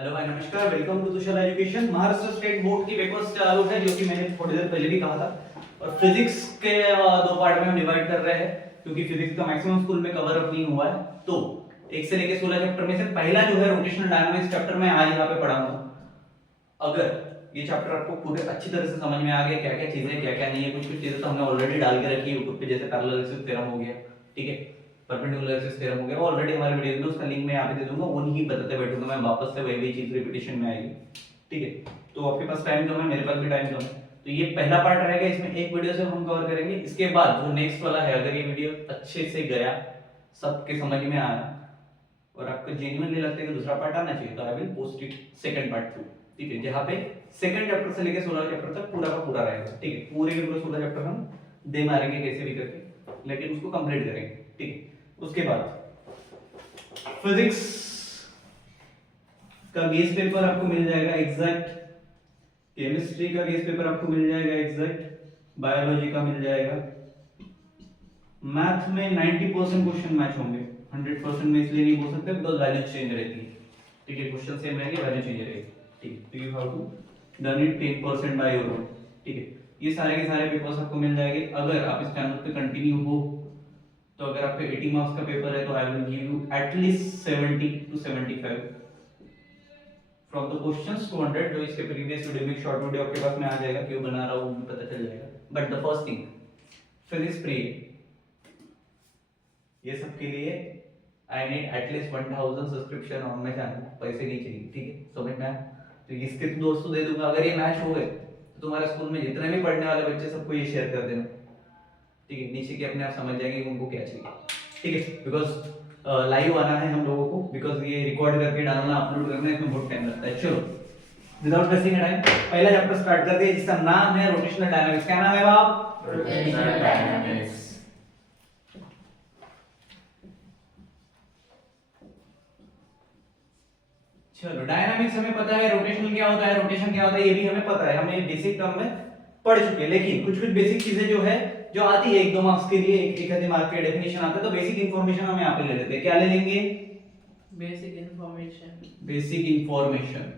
Hello भाई नमस्कार, welcome to Tushar education. Maharashtra state board की पेपर्स चालू है, जो कि मैंने थोड़ी देर पहले भी कहा था। और फिजिक्स के दो पार्ट में हम डिवाइड कर रहे हैं, क्योंकि फिजिक्स का मैक्सिमम स्कूल में कवर अप नहीं हुआ है। तो 1 से लेकर 16 चैप्टर में से पहला जो है रोटेशनल डायनामिक्स चैप्टर मैं आज यहाँ पे पढ़ाऊंगा। अगर ये चैप्टर आपको पूरे अच्छी तरह से समझ में आ गया, क्या क्या चीजें क्या क्या नहीं है, कुछ कुछ चीजें तो हमने ऑलरेडी डाल के रखी है यूट्यूब पे, जैसे पैरेलल थ्योरम हो गया, ठीक है, परपेंडिकुलर एक्सिस थ्योरम हो गया, ऑलरेडी हमारे वीडियोस में उसका लिंक मैं यहाँ पे दे दूंगा, वो नहीं बताते बैठूंगा मैं, वापस से वही चीज रिपीटेशन में आएगी, ठीक है। तो आपके पास टाइम कम है, मेरे पास भी टाइम कम है, तो ये पहला पार्ट रहेगा, इसमें एक वीडियो से हम कवर करेंगे। इसके बाद जो नेक्स्ट वाला है, अगर ये वीडियो अच्छे से गया, सबके समझ में आया और आपको जेन्युइनली लगता है कि दूसरा पार्ट आना चाहिए, तो I will post it second part 2, ठीक है, जहां पे सेकंड चैप्टर से लेकर 16 चैप्टर तक पूरा का पूरा रहेगा, ठीक है। पूरे के पूरे 16 चैप्टर हम दे मारेंगे कैसे भी करके, लेकिन उसको कंप्लीट करेंगे, ठीक है। उसके बाद फिजिक्स का गेस पेपर आपको मिल जाएगा एग्जैक्ट, केमिस्ट्री का गेस पेपर आपको मिल जाएगा एग्जैक्ट, बायोलॉजी का मिल जाएगा, मैथ में 90% क्वेश्चन मैच होंगे, 100% में इसलिए नहीं बोल सकते बिकॉज़ वैल्यू चेंज रहती है, ठीक है, क्वेश्चन सेम रहेंगे, वैल्यू चेंज रहेगी, ठीक है। तो you have to done it 10% by your own, ठीक है। ये सारे के सारे पेपर्स आपको मिल जाएंगे अगर आप इस चैनल पे कंटिन्यू हो। तो अगर आपके 80 मार्क्स का पेपर है तो I will give you at least 70 to 75 from the questions 200, जो इसके प्रीवियस वीडियो में शॉर्ट वीडियो आपके पास में आ जाएगा, क्यों बना रहा हूं पता चल जाएगा। But the first thing, physics free, ये सब के लिए I need at least 1000 subscription on my channel, पैसे नहीं चाहिए, ठीक है, समझ में आया। तो इसके दोस्तों दे दूंगा, अगर ये मैच हो गए तो तुम्हारे स्कूल में जितने भी पढ़ने वाले बच्चे सबको ये शेयर कर देना, ठीक है। नीचे के अपने आप समझ जाएंगे कि उनको क्या चाहिए, ठीक है, बिकॉज लाइव आना है हम लोगों को, बिकॉज ये रिकॉर्ड करके डालना, अपलोड करना, इसमें बहुत टाइम लगता है। चलो विदाउट वेस्टिंग टाइम पहला चैप्टर स्टार्ट करते हैं, जिसका नाम है रोटेशनल डायनामिक्स। क्या नाम है बाप? Rotational dynamics. चलो डायनामिक्स हमें पता है, रोटेशनल क्या होता है, रोटेशन क्या होता है, ये भी हमें पता है, हमें बेसिक टर्म में पढ़ चुके हैं। लेकिन कुछ कुछ बेसिक चीजें जो है जो आती है 1-2 मार्क्स के लिए, एक आधे मार्क के डेफिनेशन आता है, तो बेसिक इंफॉर्मेशन हम यहाँ पे ले लेते हैं। क्या ले लेंगे? Basic information. Basic information.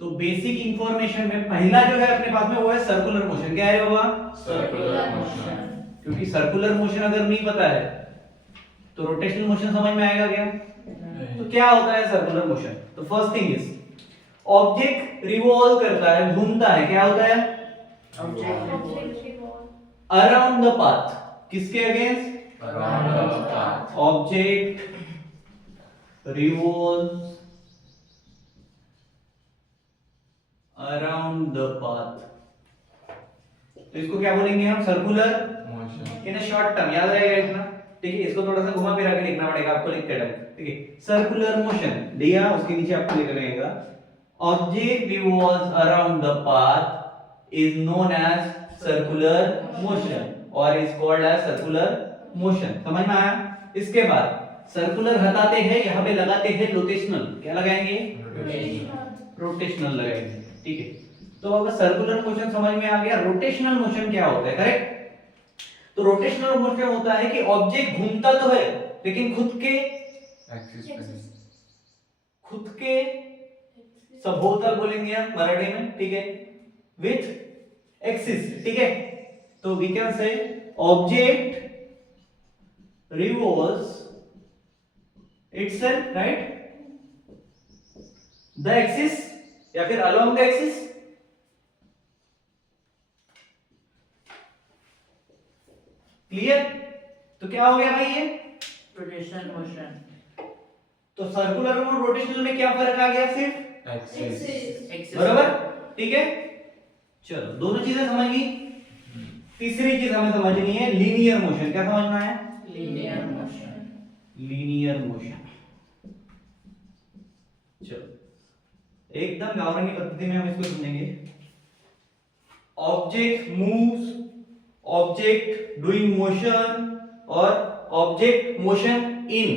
तो बेसिक इंफॉर्मेशन में पहला जो है अपने पास में वो है सर्कुलर मोशन। क्या है बाबा? Circular motion. क्योंकि सर्कुलर मोशन अगर नहीं पता है तो रोटेशनल मोशन समझ में आएगा क्या? तो क्या होता है सर्कुलर मोशन? तो first thing is object revolve करता है, घूमता है। क्या होता है? Around the path. किसके against? Around the path. Object revolves around the path. तो इसको क्या बोलेंगे हम? Circular motion. In short term, याद रहेगा इतना, ठीक है। इसको थोड़ा सा घुमा फिरा के लिखना पड़ेगा आपको लिखते टाइम, ठीक है। सर्कुलर मोशन दिया, उसके नीचे आपको लिख लेगा object revolves around the path is known as circular motion और is called as circular motion. समझ में आया? इसके बाद सर्कुलर हटाते हैं, यहां पे लगाते हैं रोटेशनल। क्या लगाएंगे? रोटेशनल लगाएंगे, ठीक है। तो अगर सर्कुलर मोशन समझ में आ गया, रोटेशनल मोशन क्या होता है? करेक्ट। तो रोटेशनल मोशन होता है कि ऑब्जेक्ट घूमता तो है लेकिन खुद के सबोतल बोलेंगे हम मराठी में, ठीक है, विथ एक्सिस, ठीक है। तो we can say object revolves itself, right, the axis या फिर along the axis। क्लियर? तो क्या हो गया भाई ये? Rotational motion. तो सर्कुलर और रोटेशनल में क्या फर्क आ गया? सिर्फ एक्सिस। बराबर, ठीक है। चलो दोनों चीजें समझ गई। तीसरी चीज हमें समझनी है लीनियर मोशन। क्या समझना है? Linear motion. Linear motion. चलो एकदम गावरंगी पद्धति में हम इसको समझेंगे। Object moves, object doing motion और ऑब्जेक्ट मोशन इन,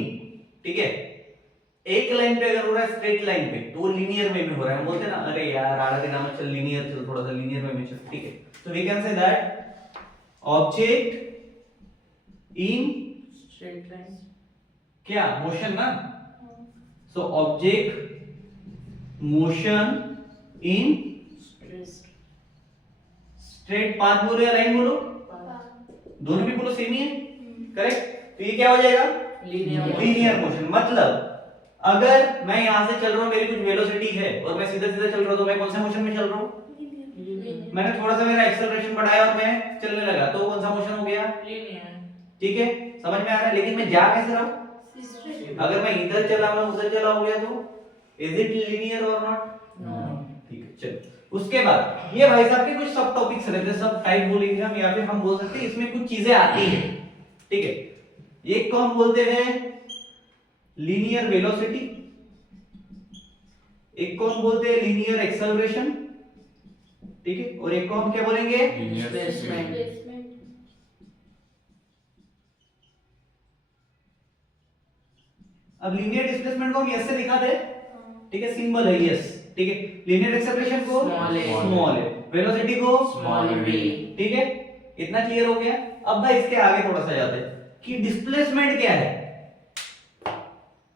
ठीक है। एक लाइन पे अगर हो रहा है स्ट्रेट लाइन पे तो वो लीनियर वे में हो रहा है। हम बोलते हैं ना, अरे यार आड़ा के नाम चल लीनियर चल, थोड़ा सा लीनियर वे में चल, ठीक है। तो we can say that object in straight line. क्या? मोशन ना, so object motion in straight path बोलो या लाइन बोलो, दोनों भी बोलो सेम ही है, करेक्ट। तो ये क्या हो जाएगा, लीनियर मोशन। मतलब अगर मैं यहां से चल रहा हूं, मेरी कुछ वेलोसिटी है और मैं सीधा सीधा चल रहा हूं, तो मैं कौन से मोशन में चल रहा हूं, मैंने थोड़ा सा मेरा एक्सेलरेशन बढ़ाया और मैं चलने लगा, तो कौन सा मोशन हो गया, ठीक है, समझ में आ रहा है। लेकिन मैं जा कैसे रहा हूं, अगर मैं इधर चला मैं उधर चला हो गया, तो इज इट लीनियर और नॉट, ठीक है। चलो उसके बाद ये भाई साहब के कुछ सब टॉपिक्स रहते हैं, सब टाइप बोलेंगे हम, या फिर हम बोल सकते हैं इसमें कुछ चीजें आती है, ठीक है। एक को हम बोलते हैं लीनियर वेलोसिटी, एक को हम बोलते हैं लीनियर एक्सेलरेशन, ठीक है, और एक को हम क्या बोलेंगे, अब लीनियर डिस्प्लेसमेंट को हम यस से दिखाते हैं, ठीक है, सिंबल है यस, ठीक है। लीनियर एक्सेलरेशन को स्मॉल है, वेलोसिटी को स्मॉल v, ठीक है, इतना क्लियर हो गया। अब भाई इसके आगे थोड़ा सा जाते हैं कि डिस्प्लेसमेंट क्या है,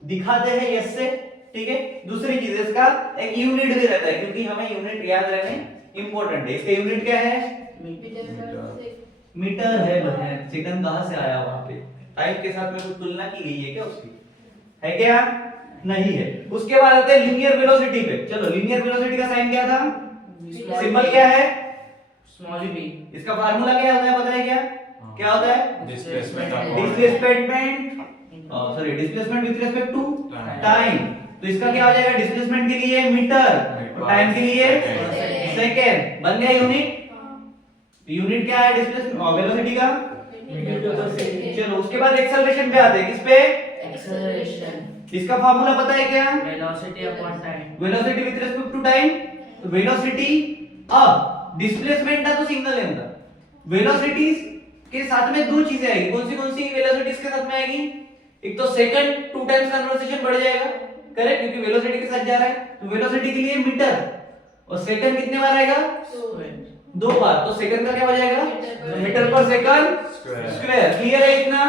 दिखाते हैं यस से, ठीक है। दूसरी चीज इसका एक यूनिट भी रहता है, क्योंकि हमें यूनिट याद रखने इंपॉर्टेंट है। इसका यूनिट क्या है, मीटर है बहन, सेकंड कहां से आया वहां पे, टाइप के साथ में कुछ तुलना की गई है क्या उसकी, है क्या, नहीं है। उसके बाद आते हैं लीनियर वेलोसिटी पे। चलो लीनियर वेलोसिटी का साइन क्या था, सिंबल क्या है, स्मॉल v, इसका फार्मूला क्या होता है पता है क्या, क्या होता है, displacement displacement with respect to time. तो इसका क्या हो जाएगा, डिस्प्लेसमेंट के लिए मीटर और टाइम के लिए सेकंड, बन गया यूनिट। यूनिट क्या है डिस्प्लेसमेंट वेलोसिटी का, चलो उसके बाद एक्सेलरेशन पे आते हैं, किस पे, acceleration, इसका फार्मूला पता है क्या, velocity upon time, velocity with respect to time. Velocity, अब डिस्प्लेसमेंट था तो सिंगल लेंथ था, वेलोसिटी के साथ में दो चीजें आएगी, कौन सी वेलोसिटीज के साथ में आएगी, एक तो सेकंड 2 टाइम्स कन्वर्सेशन बढ़ जाएगा, करेक्ट, क्योंकि वेलोसिटी के साथ जा रहा है, तो वेलोसिटी के लिए मीटर, और सेकंड कितने बार आएगा, 2 बार, तो सेकंड का क्या हो जाएगा, मीटर पर सेकंड स्क्वायर। क्लियर है इतना,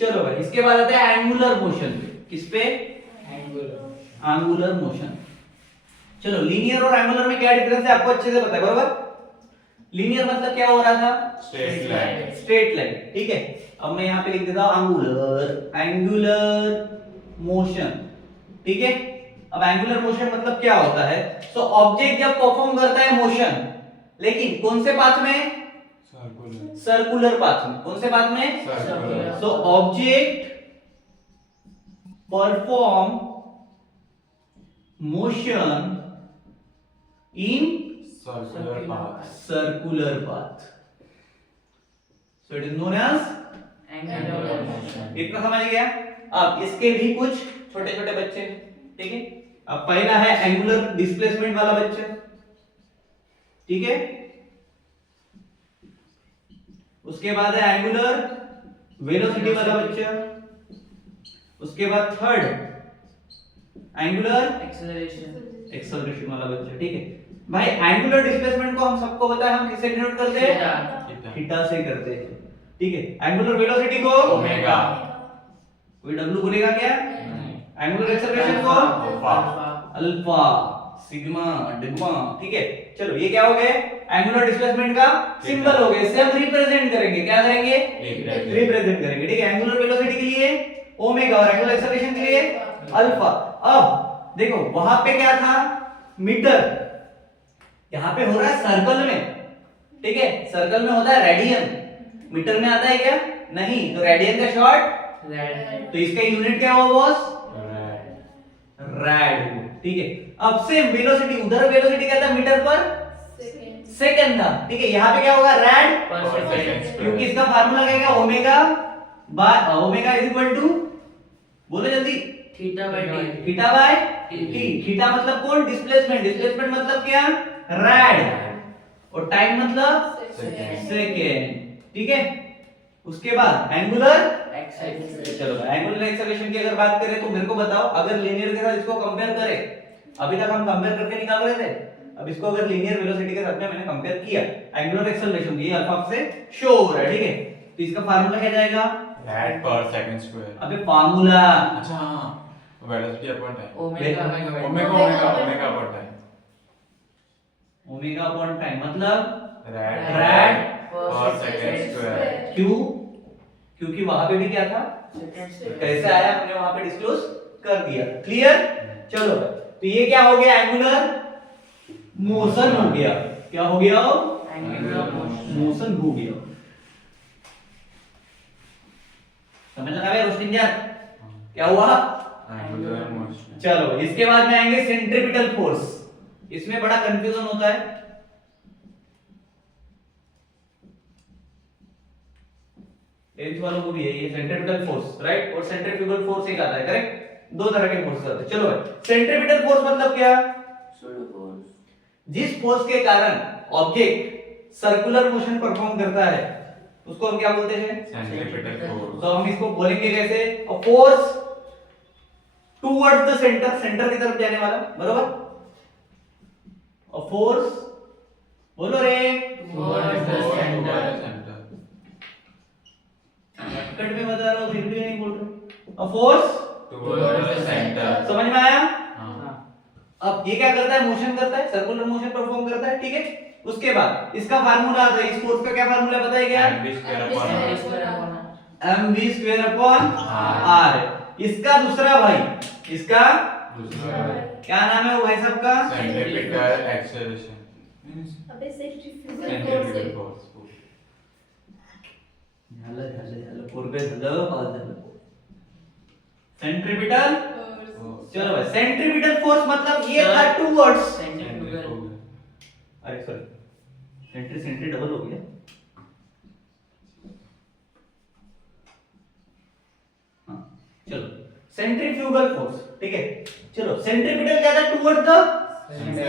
चलो भाई इसके बाद आता है एंगुलर मोशन पे, किस पे, एंगुलर मोशन। चलो लीनियर और एंगुलर में क्या डिफरेंस है आपको अच्छे से पता है, बराबर। लीनियर मतलब क्या हो रहा था, स्ट्रेट लाइन, ठीक है। अब मैं यहाँ पे लिख देता हूँ एंगुलर मोशन, ठीक है। अब एंगुलर मोशन मतलब क्या होता है, सो ऑब्जेक्ट जब परफॉर्म करता है मोशन, लेकिन कौन से पाथ में, सर्कुलर पाथ में, कौन से पाथ में, circular. So object perform motion in circular path, so it is known as angular motion, इतना समझ गया। अब इसके भी कुछ छोटे छोटे बच्चे, ठीक है। अब पहला है एंगुलर डिस्प्लेसमेंट वाला बच्चा, ठीक है। उसके बाद है एंगुलर वेलोसिटी वाला बच्चा, उसके बाद थर्ड एंगुलर एक्सेलरेशन वाला बच्चा, ठीक है भाई। एंगुलर डिस्प्लेसमेंट को हम सबको पता है, हम किससे डिनोट करते हैं, थीटा से करते हैं, ठीक है। एंगुलर वेलोसिटी को ओमेगा, कोई डब्ल्यू बोलेगा क्या, एंगुलर एक्सेलरेशन को अल्फा, सिग्मा, डिग्मा, ठीक है। चलो ये क्या हो गए, एंगुलर डिस्प्लेसमेंट का सिंबल हो गए, इसे हम रिप्रेजेंट करेंगे, क्या करेंगे, रिप्रेजेंट करेंगे, ठीक है। एंगुलर वेलोसिटी के लिए ओमेगा और एंगुलर एक्सेलरेशन के लिए अल्फा। अब देखो वहां पे क्या था, मीटर, यहां पे हो रहा है सर्कल में, ठीक है। सर्कल में होता है रेडियन, मीटर में आता है क्या, नहीं, तो रेडियन का शॉर्ट, तो इसका यूनिट क्या हुआ बॉस, रैड, ठीक है। अब से वेलोसिटी, उधर वेलोसिटी क्या था, मीटर पर सेकंड था, ठीक है। यहाँ पे क्या होगा, रैड per second, क्योंकि इसका फार्मूला क्या है, omega by omega is equal to, बोलो जल्दी, theta by d, theta by t. Theta मतलब कौन, डिस्प्लेसमेंट, डिस्प्लेसमेंट मतलब क्या, रैड, और टाइम मतलब सेकंड, ठीक है। उसके बाद एंगुलर, चलो एंगुलर एक्सेलरेशन की अगर बात करें तो मेरे को बताओ, अगर लीनियर के साथ इसको कंपेयर करें, अभी तक हम कंपेयर करके निकाल रहे थे, अब इसको अगर लीनियर वेलोसिटी के साथ में मैंने कंपेयर किया, एंगुलर एक्सेलरेशन ये अल्फा से शो हो रहा है, ठीक है। तो इसका फार्मूला क्या जाएगा, रैड पर सेकंड स्क्वायर। अबे फार्मूला, अच्छा velocity upon time omega omega upon time omega upon time मतलब रैड पर सेकंड स्क्वायर क्यों? क्योंकि वहां पे भी क्या था, कैसे आया हमने वहां पे डिस्क्लोज कर दिया। क्लियर? चलो तो ये क्या हो गया, एंगुलर मोशन हो गया। क्या हो गया? एंगुलर मोशन मोशन हो गया। समझ लगा भाई रोशनी जान क्या हुआ? एंगुलर मोशन चलो इसके बाद में आएंगे सेंट्रीपिटल फोर्स। इसमें बड़ा कंफ्यूजन होता है। टेंथ वालों को भी है ये सेंट्रीपिटल फोर्स, राइट? और सेंट्रीफ्यूगल फोर्स एक आता है, करेक्ट? दो तरह के फोर्स आते हैं। चलो भाई, सेंट्रीपिटल फोर्स मतलब क्या? जिस फोर्स के कारण ऑब्जेक्ट सर्कुलर मोशन परफॉर्म करता है उसको हम क्या बोलते हैं? सेंट्रीपिटल फोर्स तो हम इसको बोलेंगे कैसे? A force towards the centre, centre की तरफ जाने वाला, बरोबर? अ फोर्स, बोलो रे, Towards the center. कट में बता रहा हूं फिर भी नहीं बोल रहा। A force towards the centre समझ में आया? हां अब ये क्या करता है? मोशन करता है, सर्कुलर मोशन परफॉर्म करता है, ठीक है? उसके बाद इसका फार्मूला आता है, इस फोर्स का क्या फार्मूला पता है क्या? mv square upon mv square upon r। इसका दूसरा भाई, इसका दूसरा क्या नाम है वो भाई साहब का? सेंट्रीपिटल एक्सेलरेशन अबे सेंट्रीफ्यूगल सेंट्रीपिटल फोर्स फोर्स झालं पूर्वे झालं पास झालं सेंट्रीपिटल। चलो भाई, सेंट्रीपिटल फोर्स मतलब ये था टुवर्ड्स, सेंट्रीफ्यूगल अरे सॉरी सेंट्री सेंट्री डबल हो गया। हाँ चलो, सेंट्रीफ्यूगल फोर्स, ठीक है? चलो सेंट्रीपिटल क्या था? Towards the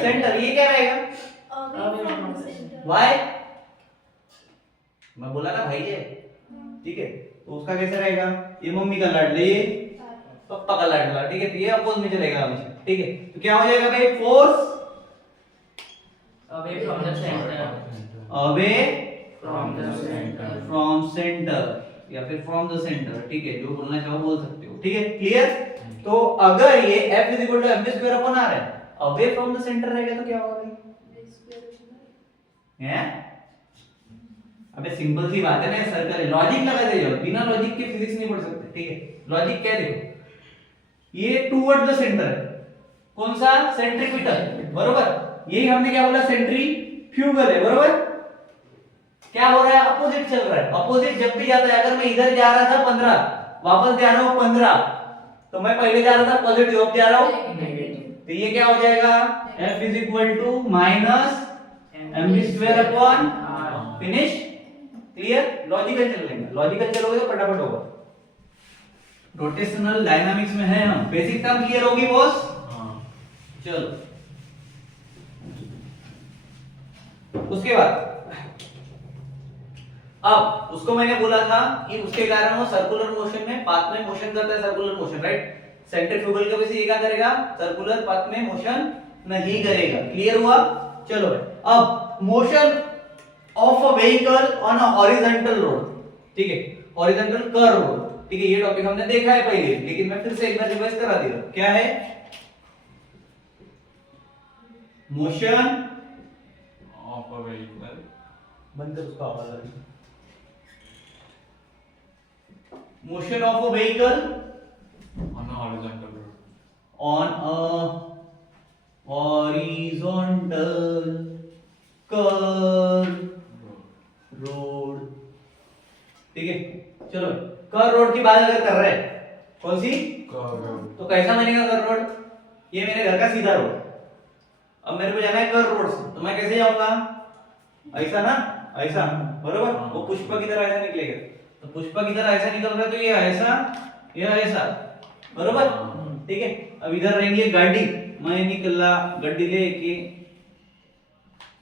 centre. ये क्या रहेगा? Away from the centre why? मैं बोला ना भाई है, ठीक है? तो उसका कैसे रहेगा? ये मम्मी का लाडला, ये पापा का लाडला, ठीक है? तो ये अपोज में चलेगा हमेशा, ठीक है? तो क्या हो जाएगा भाई? Force away from the center away from the center from centre या फिर फ्रॉम द सेंटर, ठीक है? जो बोलना चाहो बोल सकते हो, ठीक है? क्लियर? तो अगर ये F = mv square upon r है, अवे फ्रॉम द सेंटर रहेगा तो क्या होगा भाई? हैं? अबे सिंपल सी बात है ना, सर्कल है, लॉजिक लगा दे जाओ, बिना लॉजिक के फिजिक्स नहीं पढ़ सकते, ठीक है? लॉजिक क्या है देखो, ये टुवर्ड्स द सेंटर है, कौन सा? सेंट्रीपिटल, बरोबर? यही हमने क्या बोला? सेंट्रीफ्यूगल है, बरोबर? क्या हो रहा है? अपोजिट चल रहा है। अपोजिट जब भी जाता है, अगर मैं इधर जा रहा था 15, वापस जा रहा हूं 15, तो मैं पहले जा रहा था पॉजिटिव, अब जा रहा हूं नेगेटिव तो ये क्या हो जाएगा? F = mv square upon finish. Clear? Logical चल लेंगे, लॉजिकल चलोगे तो फटाफट होगा। रोटेशनल डायनामिक्स में है हम, बेसिक टर्म क्लियर होगी बॉस? हां चलो उसके बाद अब उसको मैंने बोला था कि उसके कारण वो सर्कुलर मोशन में, पाथ में मोशन करता है, सर्कुलर मोशन, राइट? सेंट्रीफ्यूगल की वजह से ये क्या करेगा? सर्कुलर पाथ में मोशन नहीं करेगा। क्लियर हुआ? चलो भाई, अब motion of a vehicle on a horizontal road, ठीक है? हॉरिजॉन्टल कर्व रोड, ठीक है? ये टॉपिक हमने देखा है पहले, लेकिन मैं फिर से एक बार रिवाइज करा दे रहा हूं। क्या है? मोशन ऑफ अ व्हीकल बंद कर उसका आवाज आ रही है। Motion of a vehicle on a horizontal road on a horizontal curve road, ठीक है? चलो कर्व रोड की बात अगर कर रहे हैं, कौन सी? कर्व तो कैसा बनेगा कर्व रोड? ये मेरे घर का सीधा रोड, अब मेरे को जाना है कर्व रोड से, तो मैं कैसे जाऊंगा? ऐसा ना, ऐसा, बरोबर? वो पुष्पा की तरह ऐसा निकलेगा, तो पुष्पा की तरह ऐसा निकल रहा है, तो ये ऐसा, ये ऐसा, बरोबर? ठीक है? अब इधर रहेंगे गाड़ी, मैं निकला गड्डी लेके,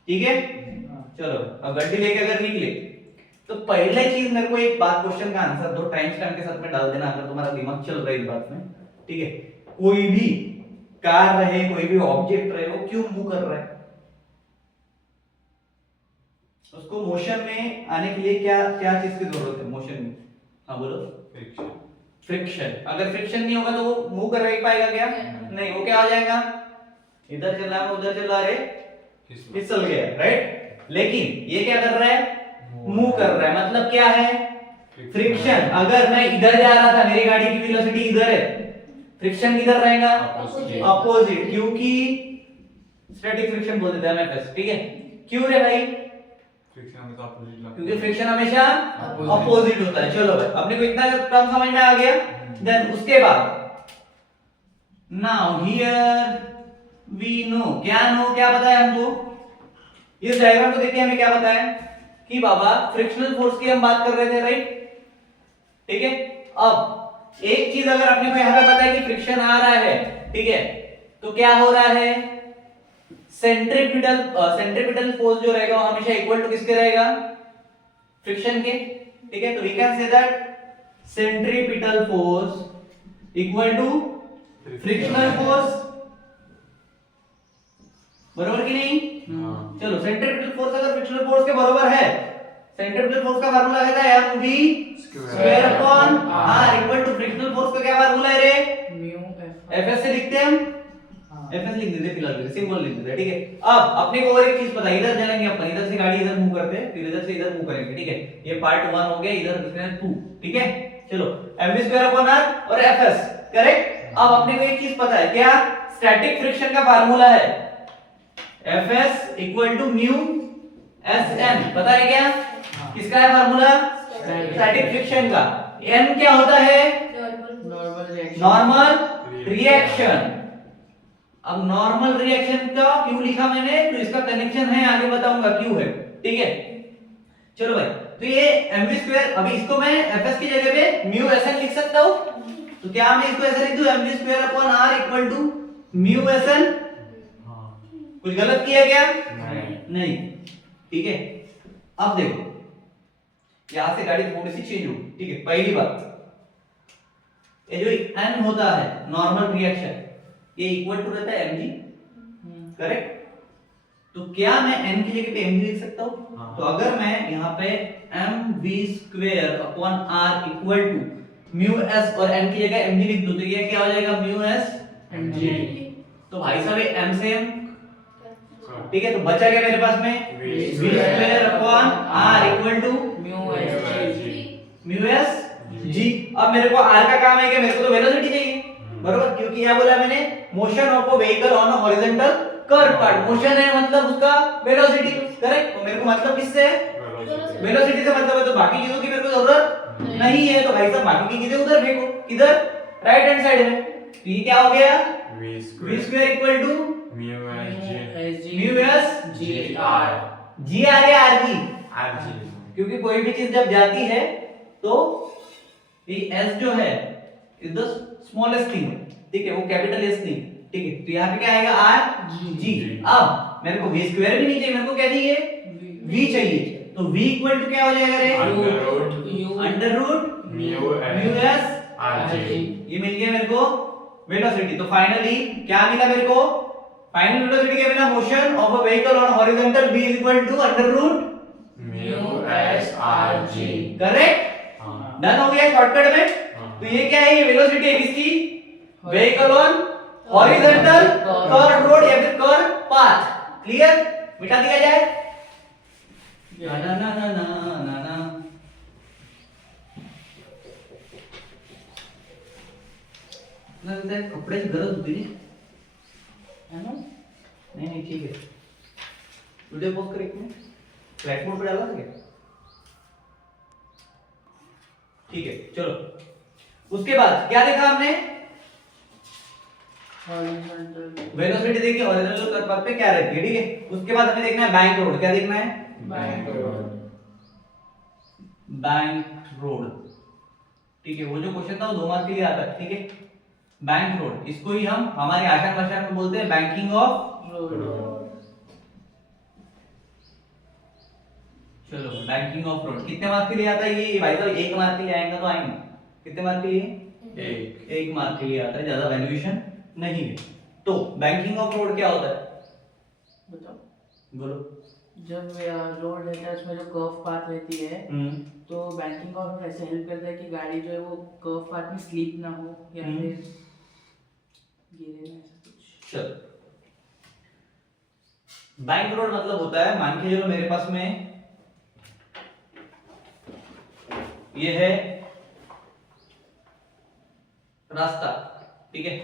ठीक है? चलो अब गड्डी लेके अगर निकले तो पहले चीज मेरे को एक बात, क्वेश्चन का आंसर दो, टाइम स्टैम्प के साथ में डाल देना अगर तुम्हारा दिमाग चल रहा है इस बात में, ठीक है? कोई भी कार रहे, कोई भी ऑब्जेक्ट रहे, वो क्यों मूव कर रहा है? उसको मोशन में आने के लिए क्या क्या चीज की जरूरत है मोशन में? हाँ बोलो। Friction friction. अगर फ्रिक्शन नहीं होगा तो वो मूव कर पाएगा क्या? नहीं, वो क्या हो जाएगा? इधर चला है उधर चला रे फिसल गया, राइट? लेकिन ये क्या कर रहा है? मूव कर रहा है, मतलब क्या है? फ्रिक्शन। अगर मैं इधर जा रहा था, मेरी गाड़ी की वेलोसिटी इधर है, फ्रिक्शन किधर रहेगा? अपोजिट, क्योंकि स्टैटिक फ्रिक्शन बोल देते हैं एफएस, ठीक है? क्यों रे भाई? फ्रिक्शन हमेशा अपोजिट लगता है। क्योंकि फ्रिक्शन हमेशा अपोजिट होता है। चलो भाई, अपने को इतना टर्म समझ में आ गया। देन उसके बाद नाउ हियर वी नो, क्या पता है हमको? इस डायग्राम को देख के हमें क्या पता है कि बाबा फ्रिक्शनल फोर्स की हम बात कर रहे थे, राइट? ठीक है। अब एक चीज अगर अपने को यहां पे पता है कि फ्रिक्शन आ रहा है, ठीक है, तो क्या हो रहा है? सेंट्रीपिटल फोर्स जो रहेगा वो हमेशा इक्वल टू किसके रहेगा? फ्रिक्शन के, ठीक है? तो we can say that centripetal force equal to frictional force, बरोबर कि नहीं? चलो, सेंट्रीपिटल फोर्स अगर फ्रिक्शनल फोर्स के बराबर है, सेंट्रीपिटल फोर्स का फार्मूला है mv square upon r equal to frictional force का क्या फार्मूला है रे? म्यू fs से लिखते हैं हम, fs लिख देते फिलहाल, सिंबल लिख देते, ठीक है? अब अपने को और एक चीज पता है, इधर चलेंगे अपन, इधर से गाड़ी इधर मूव करते हैं, फिर इधर से इधर मूव करेंगे, ठीक है? ये पार्ट 1 हो गया, इधर लिखते हैं 2, ठीक है? चलो, mv स्क्वायर अपॉन r और fs, करेक्ट? अब अपने को एक चीज पता है, क्या? स्टैटिक फ्रिक्शन का फार्मूला है Fs equal to mu Sn, पता है क्या? किसका है फार्मूला? स्टैटिक फ्रिक्शन का। n क्या होता है? Normal reaction. Normal reaction. अब नॉर्मल रिएक्शन का क्यों लिखा मैंने? तो इसका कनेक्शन है, आगे बताऊंगा क्यों है, ठीक है? चलो भाई, तो ये mv स्क्वायर, अभी इसको मैं Fs की जगह पे म्यू Sn लिख सकता हूं, तो क्या मैं इसको ऐसे लिख दूं mv square upon r equal to mu Sn? कुछ गलत किया क्या? नहीं, ठीक है? अब देखो, यहां से गाड़ी थोड़ी सी चेंज होगी, ठीक है? पहली बात, ये जो n होता है नॉर्मल रिएक्शन, ये इक्वल टू रहता है mg, करेक्ट? तो क्या मैं n की जगह पे mg लिख सकता हूं? तो अगर मैं यहां पे mv square upon r equal to mu s और n की जगह mg लिख दूं, तो ये क्या हो जाएगा? Mu s mg। तो भाई साहब ये m से m, ठीक है? तो बचा क्या मेरे पास में? v square upon r equal to mu s g। अब मेरे को r का काम है कि मेरे को तो वेलोसिटी चाहिए, बरोबर? क्योंकि यहां बोला मैंने motion of a vehicle on a horizontal curve part, motion है मतलब उसका वेलोसिटी, करेक्ट? तो मेरे को मतलब किससे है? वेलोसिटी से मतलब है, तो बाकी चीजों की मेरे को जरूरत नहीं है। तो भाई साहब बाकी की चीजें उधर फेंको, किधर? राइट हैंड साइड में। तो ये क्या हो गया? v square equal to mu s g आ गया, r g, क्योंकि कोई भी चीज जब जाती है तो ये s जो है इज द स्मॉलेस्ट थिंग, ठीक है? वो कैपिटल s नहीं, ठीक है? तो यहाँ पे क्या आएगा? r g। अब मेरे को v स्क्वायर भी नहीं चाहिए, मेरे को क्या चाहिए? v चाहिए। तो v इक्वल टू क्या हो जाएगा रे? Under root mu s r g। ये मिल गया मेरे को वेलोसिटी। तो फाइनली क्या मिला मेरे को? फाइनल वेलोसिटी क्या मिला? Motion of a vehicle on horizontal v equal to under root mu s r g। Correct? Done हो गया शॉर्टकट में। तो ये क्या है? ये वेलोसिटी है किसकी? Vehicle on horizontal curve road या फिर कर्व पाथ। क्लियर? मिटा दिया जाए। ना ना ना ना ना ना ना कपड़े की गरज होती है ना? नहीं ठीक है। वीडियो पॉज कर एक मिनट, फ्लाइट मोड पे डाला था क्या? ठीक है, चलो। उसके बाद क्या देखा हमने? वेलोसिटी देखी, हॉरिजॉन्टल कर्व पाथ पे क्या रहती है, ठीक है? उसके बाद हमें देखना है बैंक रोड। क्या देखना है? बैंक रोड, ठीक है? वो जो क्वेश्चन था वो 2 मार्क के लिए आता है, ठीक है? बैंक रोड, इसको ही हम हमारी आसान भाषा में बोलते हैं बैंकिंग ऑफ रोड। चलो, बैंकिंग ऑफ रोड कितने मार्क के लिए आता है ये? भाई साहब 1 मार्क के लिए आएगा तो आएंगे। कितने मार्क के लिए? 1 मार्क के लिए आता है, ज्यादा वैल्यूएशन नहीं है। तो बैंकिंग ऑफ रोड क्या होता है? बताओ। बोलो। जब रोड रहता है उसमें जो कर्व पाथ रहती है तो बैंकिंग और ऐसे हेल्प करता है कि गाड़ी जो है वो कर्व पाथ में स्लिप ना हो या फिर गिरे ना, ऐसा कुछ। चलो, बैंक रोड मतलब होता है, मान के चलो मेरे पास में ये है रास्ता, ठीक है।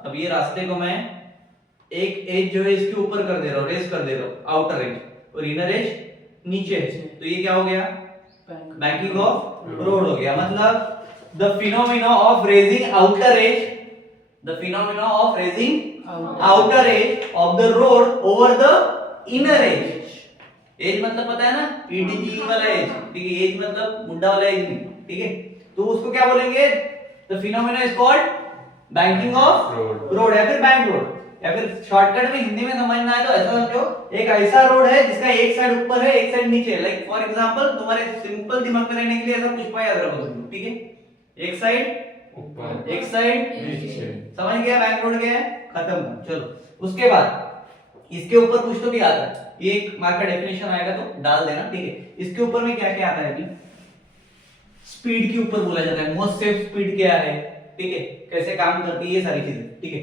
अब ये रास्ते को मैं एक एज जो है इसके ऊपर कर दे रहा हूँ, रेस कर दे रहा हूँ, आउटर एज, और इनर एज नीचे है, तो ये क्या हो गया, बैंकिंग ऑफ रोड हो गया। मतलब the phenomena of raising outer edge, the phenomena of raising outer edge of the road over the inner edge. Edge मतलब पता है ना, ईटीजी वाला एज, ठीक है। एज मतलब मुंडा वाला एज नहीं, ठीक है। तो उसको क्या बोलेंगे, the phenomena is called banking of road या फिर बैंक रोड, या फिर शॉर्टकट में हिंदी में समझना है तो ऐसा समझो, एक ऐसा रोड है जिसका एक साइड ऊपर है एक साइड नीचे है। लाइक फॉर एग्जांपल तुम्हारे सिंपल दिमाग में रहने के लिए ऐसा कुछ पाया याद रखो तुम, ठीक है। एक साइड ऊपर, एक साइड नीचे। समझ गया, बैंक रोड क्या है, खत्म। चलो उसके बाद इसके ऊपर कुछ तो भी आता है, ये एक मार्क का डेफिनेशन आएगा तो डाल देना, ठीक है। इसके ऊपर में क्या क्या आता है, अभी स्पीड के ऊपर बोला जाता है, मोस्ट सेफ स्पीड क्या है, ठीक है, कैसे काम करती है ये सारी चीजें, ठीक है।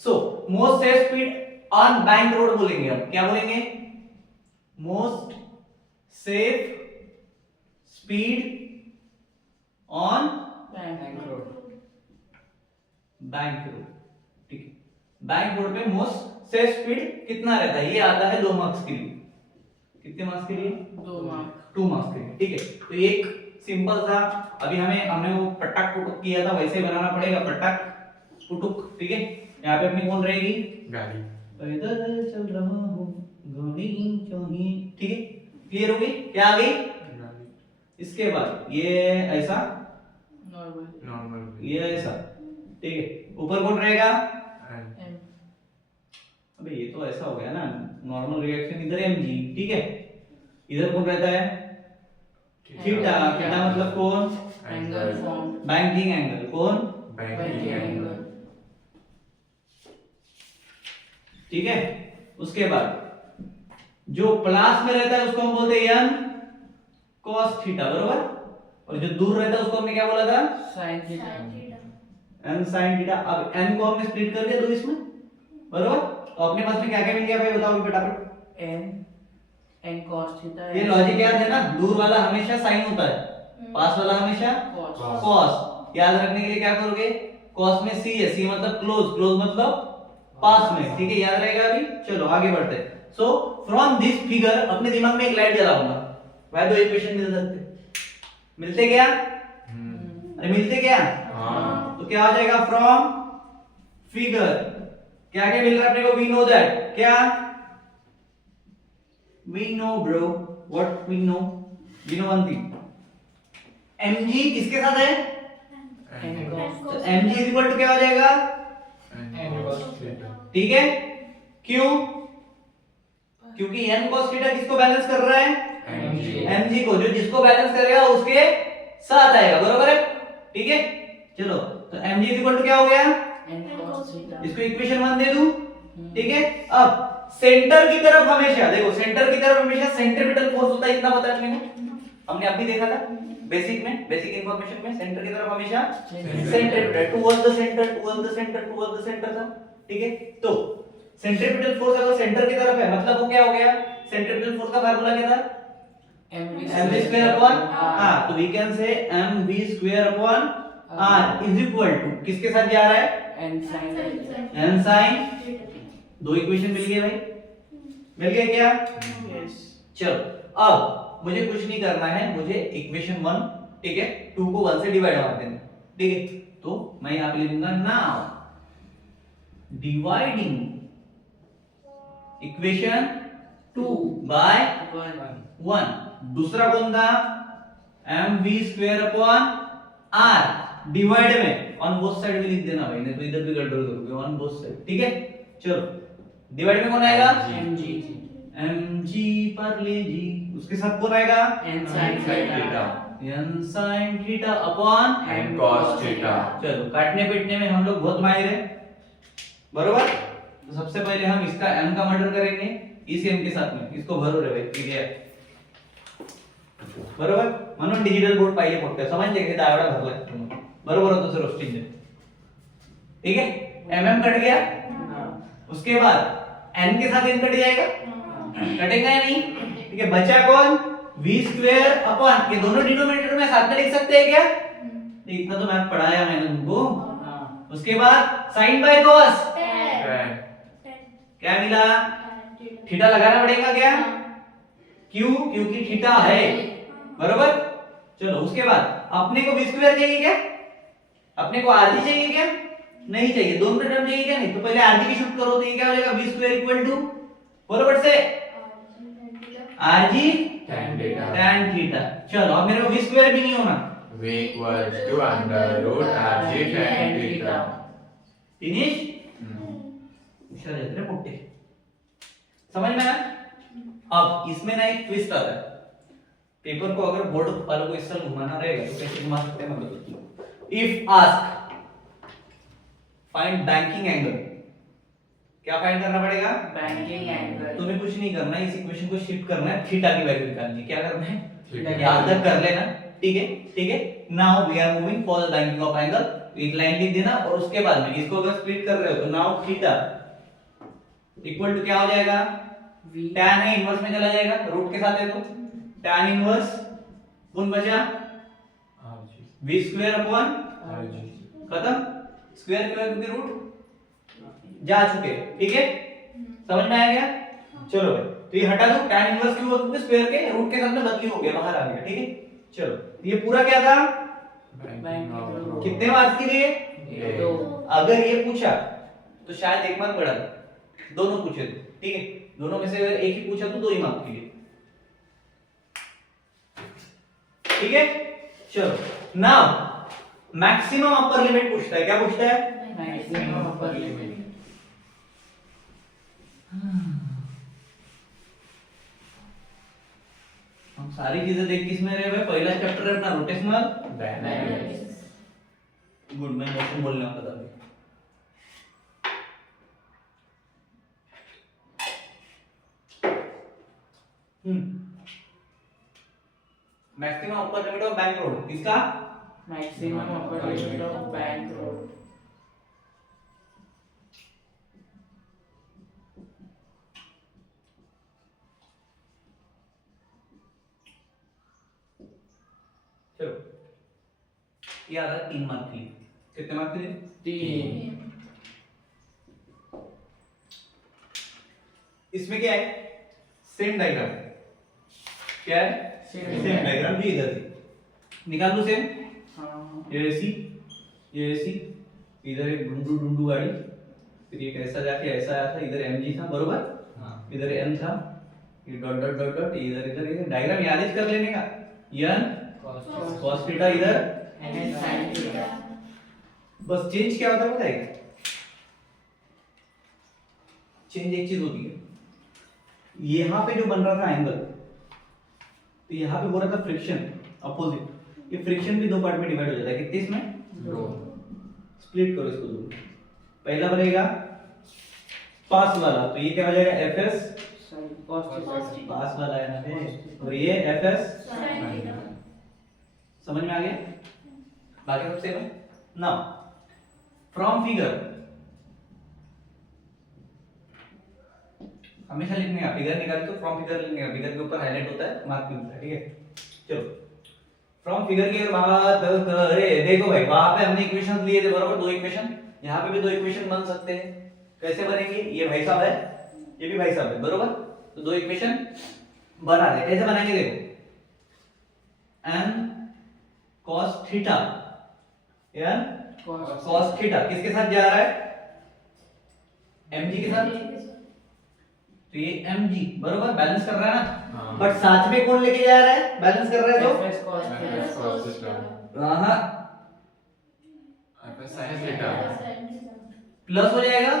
So most safe speed on bank road बोलेंगे, हम क्या बोलेंगे, most safe speed on bank road. Bank road, ठीक है। बैंक रोड पे मोस्ट सेफ स्पीड कितना रहता है, ये आता है 2 मार्क्स के लिए। कितने मार्क्स के लिए, 2 मार्क्स, 2 मार्क्स के लिए, ठीक है। तो एक सिंपल सा, अभी हमने वो पटक पुटुक किया था, वैसे बनाना पड़ेगा, पटक पुटुक, ठीक है। यहाँ पे अपनी कौन रहेगी, गाड़ी। पैदल चल रहा हूँ गाड़ी चाहिए, ठीक है। क्लियर हो गई, क्या आ गई। इसके बाद ये ऐसा, नॉर्मल, ये ऐसा, ठीक है। ऊपर कौन रहेगा, एम, अबे ये तो ऐसा हो गया ना, नॉर्मल रिएक्शन इधर mg, ठीक है। इधर कौन रहता है, थीटा। थीटा मतलब कौन, एंगल फॉर्म, बैंकिंग एंगल, कौन, बैंकिंग एंगल। ठीक है। उसके बाद जो प्लस में रहता है उसको हम बोलते हैं n cos थीटा, बरोबर। और जो दूर रहता है उसको हमने क्या बोला था, sine theta, n sin theta. अब n को हमने स्प्लिट कर दिया 2 इसमें, बरोबर। तो अपने पास में क्या क्या मिल गया भाई, बताओ फटाफट। n cos theta. ये लॉजिक याद है ना, दूर वाला हमेशा साइन होता है, पास वाला हमेशा cos। cos। याद रखने के लिए क्या करोगे, cos में c है, c मतलब क्लोज, क्लोज मतलब पास में, ठीक है, याद रहेगा अभी। चलो आगे बढ़ते हैं। सो फ्रॉम दिस फिगर अपने दिमाग में एक लाइट जलाऊंगा, वह 2 इक्वेशन मिल सकते, मिलते क्या, अरे मिलते क्या, हाँ। तो क्या हो जाएगा, फ्रॉम फिगर क्या क्या मिल रहा है अपने को, वी नो दैट, क्या we know bro, what we know one thing, mg किसके साथ है, n cos, तो mg इज इक्वल टू क्या हो जाएगा, ठीक है। क्यों, क्योंकि n cos थीटा किसको बैलेंस कर रहा है, mg को, जो जिसको बैलेंस करेगा उसके साथ आएगा, बरोबर है, ठीक है। चलो तो mg इज इक्वल टू क्या हो गया, n cos थीटा। इसको इक्वेशन 1 दे दूं, ठीक है। अब सेंटर की तरफ हमेशा देखो, सेंटर की तरफ हमेशा सेंट्रीपिटल फोर्स होता है, इतना पता है तुम्हें, हमने अभी देखा था बेसिक में, बेसिक इंफॉर्मेशन में, सेंटर की तरफ हमेशा centripetal, towards the centre, towards the centre, towards the centre था, ठीक है। तो सेंट्रीपिटल फोर्स अगर सेंटर की तरफ है मतलब वो क्या हो गया, सेंट्रीपिटल फोर्स का फार्मूला क्या था, mv स्क्वायर अपॉन r, तो we can say mv square upon r is equal to किसके साथ जा रहा है, n sin theta. n sin, 2 equation मिल गए भाई, मिल गए क्या, यस। चलो अब मुझे कुछ नहीं करना है, मुझे इक्वेशन 1, ठीक है, 2 को 1 से डिवाइड मार देना, ठीक है। तो मैं यहां पे लिखूंगा नाउ डिवाइडिंग इक्वेशन 2 बाय 1, दूसरा कौन था, mv square upon r, divide में ऑन बोथ साइड में लिख देना भाई, नहीं तो इधर भी गड़बड़ करोगे, ऑन बोथ साइड, ठीक है। चलो डिवाइड में कौन आएगा, mg, mg पर ले जी, उसके साथ कौन आएगा, n sin theta. n sin theta upon n cos theta. चलो काटने पीटने में हम लोग बहुत माहिर हैं, बरोबर। तो सबसे पहले हम इसका m का मर्डर करेंगे, इसी एम के साथ में इसको भरो रे भाई ठीक है बरोबर म्हणून डिजिटल बोर्ड पाहिजे फक्त समजते की दावडा भरला बरोबर होतो सर रोस्टिंग ठीक है एमएम कट गया उसके बाद एन के साथ एन कट जाएगा कटेगा या नहीं ठीक है बचा कौन v स्क्वायर अपॉन ये दोनों डिनोमिनेटर में साथ में लिख सकते हैं क्या इतना तो मैथ पढ़ाया मैंने तुमको उसके बाद sin बाय cos क्या मिला थीटा लगाना पड़ेगा क्या क्यों क्योंकि थीटा है बरोबर चलो उसके बाद अपने को v स्क्वायर चाहिए क्या अपने को rg चाहिए क्या नहीं चाहिए दोनों का टर्म चाहिए क्या नहीं तो पहले rg की शिफ्ट करो तो ये क्या हो जाएगा v स्क्वायर इक्वल टू बरोबर से rg tan थीटा चलो अब मेरे को v स्क्वायर भी नहीं होना v equals to under root rg tan theta finish होशियार रहते हैं मोटे समझ में आया अब इसमें ना एक ट्विस्ट आता है पेपर को अगर बोर्ड वालों को इस तरह घुमाना रहेगा तो कैसे घुमा सकते हैं मैं बताता हूं if ask find banking angle क्या फाइंड करना पड़ेगा बैंकिंग एंगल तुम्हें कुछ नहीं करना है इस इक्वेशन को शिफ्ट करना है थीटा की वैल्यू निकालनी है क्या करना है थीटा। याद तक कर लेना ठीक है now we are moving for the banking of angle एक लाइन लिख देना और उसके बाद में इसको अगर स्प्लिट कर रहे हो तो नाउ थीटा इक्वल टू क्या हो जाएगा v tan है इनवर्स में चला जाएगा रूट के साथ है तो tan इनवर्स कौन बचा rg v स्क्वायर अपॉन rg खत्म स्क्वायर क्योंकि रूट जा चुके ठीक है समझ में आ गया चलो भाई तो ये हटा दो tan इनवर्स क्यों क्योंकि स्क्वायर के रूट के साथ में बदली हो गया बाहर आ गया ठीक है चलो ये पूरा क्या था banking of root कितने मार्क्स के लिए एक। दो अगर ये पूछा तो शायद एक मार्क बढ़ा दे दोनों पूछे थे ठीक है दोनों में से अगर एक ही पूछा तो 2 ही मार्क के लिए ठीक है चलो नाउ मैक्सिमम अपर लिमिट पूछता है क्या पूछता है मैक्सिमम अपर लिमिट हम सारी चीजें देख किस में रहे भाई पहला चैप्टर है अपना रोटेशनल dynamics गुड मैं मोशन बोलने वाला था अभी maximum upper limit of bank road किसका maximum upper limit of bank road चलो ये आ रहा है 3 मार्क के लिए कितने मार्क के लिए 3 इसमें क्या है सेम डायग्राम क्या है Same सेम डायग्राम भी इधर थी निकाल दो सेम हाँ ये ऐसी इधर एक ढूंढू ढूंढू गाड़ी फिर ये कैसा जाके ऐसा आया था इधर mg था बरोबर हाँ इधर m था ये डॉट डॉट डॉट डॉट इधर इधर इधर डायग्राम याद ही कर लेने का n cos थीटा इधर and sin theta बस चेंज क्या होता है बताइए चेंज एक चीज होती है यहाँ पे जो बन रहा था एंगल तो यहाँ पे हो रहा था फ्रिक्शन अपोजिट ये फ्रिक्शन भी 2 पार्ट में डिवाइड हो जाता है कितने इसमें दो स्प्लिट करो इसको दो पहला बनेगा पास वाला तो ये क्या हो जाएगा fs sin cos theta पास वाला है ना पे और ये fs समझ में आ गया बाकी सब सेम है नाउ फ्रॉम फिगर हमेशा लिखने का फिगर निकाले तो फ्रॉम फिगर लिखने का फिगर के ऊपर हाईलाइट होता है मार्क मिलता है ठीक है चलो फ्रॉम फिगर की अगर बात करें देखो भाई वहां पे हमने इक्वेशन लिए थे बराबर 2 इक्वेशन यहाँ पे भी 2 इक्वेशन बन सकते हैं कैसे बनेंगे ये भाई साहब है ये भी भाई साहब है बरोबर तो 2 इक्वेशन बना रहे कैसे बनाएंगे देखो n cos theta n cos theta किसके साथ जा रहा है mg के साथ तो ये mg बरोबर बैलेंस कर रहा है ना हाँ। बट साथ में कौन लेके जा रहा है बैलेंस कर रहा है तो fs cos theta fs cos theta हाँ fs sin theta प्लस हो जाएगा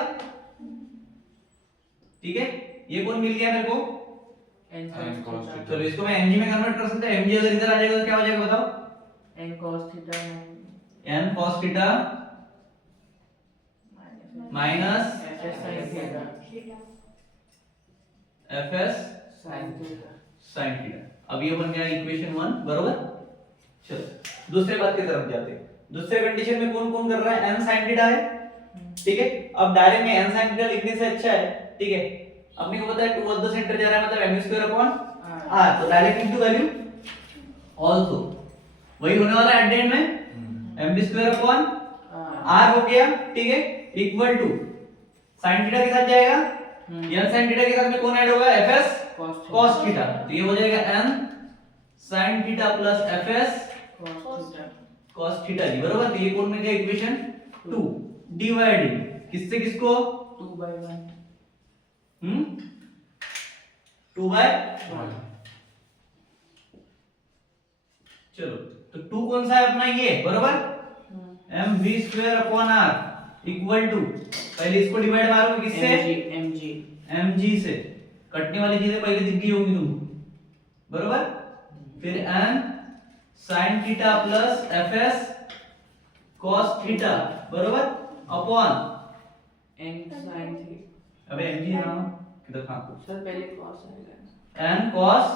ठीक है ये कौन मिल गया मेरे को n Sin cos cos theta चलो इसको मैं mg में कन्वर्ट कर सकता हूं mg अगर इधर आ जाएगा तो क्या हो जाएगा बताओ n cos theta n cos theta minus fs sin theta fs sin theta sin theta. अब ये बन गया इक्वेशन 1 बरोबर। चलो दूसरे बात की तरफ जाते हैं। दूसरे कंडीशन में कौन कौन कर रहा है, n sin थीटा है, ठीक है। अब डायरेक्ट में n sin थीटा लिखने से अच्छा है, ठीक है। अपने को पता है टुवर्ड्स द सेंटर जा रहा है मतलब m² अपॉन r, तो डायरेक्ट इनटू वैल्यू आल्सो वही होने वाला है एट द एंड में m² अपॉन r हो गया, ठीक है, इक्वल टू sin थीटा के साथ जाएगा, n sin थीटा के साथ में कौन ऐड होगा, fs cos थीटा, तो ये हो जाएगा n sin theta plus fs cos theta जी बरोबर। तो ये कौन में गया इक्वेशन 2 डिवाइडिंग किससे किसको 2/1 2/1। चलो तो 2 कौन सा है अपना ये बरोबर, mv² upon r equal to, पहले इसको डिवाइड मारो किससे, mg से, कटने वाली चीजें पहले दिख गई होंगी तुमको बरोबर। फिर n sin theta plus fs cos theta बरोबर अपॉन n sin थीटा, अबे mg नाम किधर था सर पहले cos आएगा, n cos,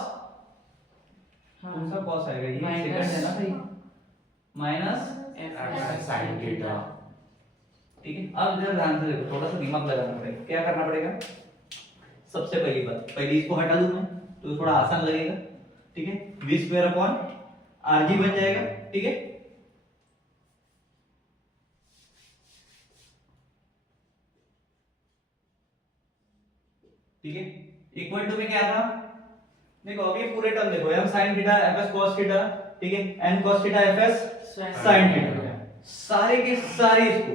हाँ कौन सा cos आएगा, ये Minus- सेकंड है ना सही, माइनस, fs sin थीटा। ठीक है। अब इधर ध्यान से देखो, थोड़ा सा दिमाग लगाना पड़ेगा। क्या करना पड़ेगा, सबसे पहली बात, पहले इसको हटा दूं मैं तो थोड़ा आसान लगेगा, ठीक है। v² अपॉन rg बन जाएगा, ठीक है। ठीक है, इक्वल टू में क्या था, देखो अभी पूरे टर्म देखो, m sin theta fs cos theta, ठीक है, n cos theta fs sin theta, सारे के सारे इसको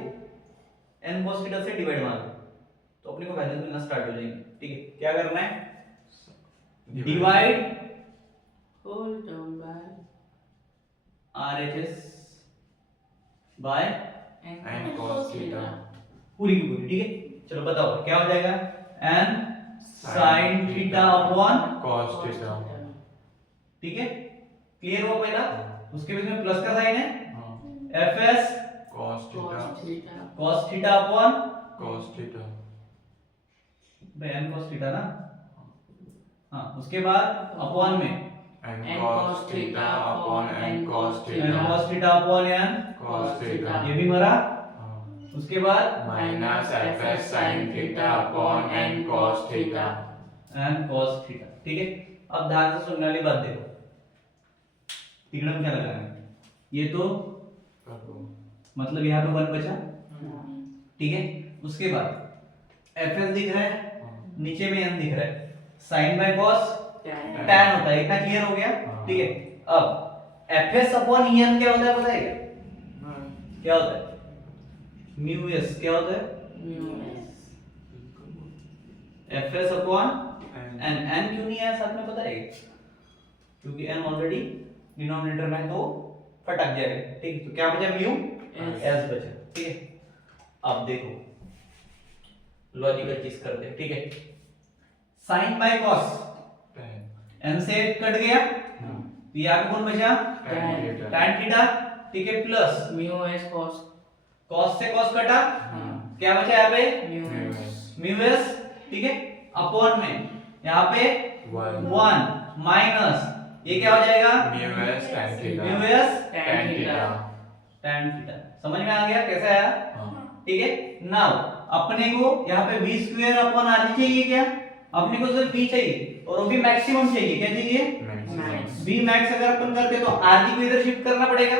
n cos थीटा से डिवाइड मार दो तो अपने को वैल्यूज मिलना स्टार्ट हो जाएंगे, ठीक है। क्या करना है, divide whole term by RHS by n cos theta पूरी की पूरी, ठीक है। चलो बताओ क्या हो जाएगा, n sin theta upon, cos theta. ठीक है, क्लियर हुआ पहला। उसके बीच में प्लस का साइन है, हाँ, fs cos theta cos theta upon cos theta. n cos theta ना, हाँ, उसके बाद अपॉन में n cos theta upon n cos n theta cos theta upon n, cos theta. ये भी मरा। हाँ, उसके बाद minus fs sin theta upon n cos theta. n cos theta, ठीक है। अब ध्यान से सुनने वाली बात देखो, तिगड़म क्या लगाना है, ये तो मतलब यहाँ पे 1 बचा, ठीक है। उसके बाद fs दिख रहा है, नीचे में n दिख रहा है, sin बाय cos tan होता है, इतना क्लियर हो गया, ठीक है। अब fs अपॉन en क्या होता है पता है क्या, क्या होता है, म्यू s क्या होता है, fs अपॉन n क्यों नहीं आया साथ में पता है, क्योंकि n ऑलरेडी डिनोमिनेटर में है तो फटक जाएगा, ठीक है। तो क्या बचा, म्यू s बचा, ठीक है। अब देखो लॉजिकल चीज करते हैं, ठीक है। sin बाय cos n से कट गया, तो यहाँ पे कौन बचा, tan थीटा, ठीक है, plus mu S cos cos से cos कटा, क्या बचा यहाँ पे, म्यू s, ठीक है, अपॉन में यहाँ पे 1 माइनस ये क्या हो जाएगा, mu tan theta mu s tan theta tan theta. समझ में आ गया कैसे आया, ठीक है। नाउ अपने को यहाँ पे v² अपॉन r चाहिए, क्या अपने को सिर्फ v चाहिए और वो भी मैक्सिमम चाहिए, क्या चाहिए, v मैक्स अगर अपन करते तो r को इधर शिफ्ट करना पड़ेगा,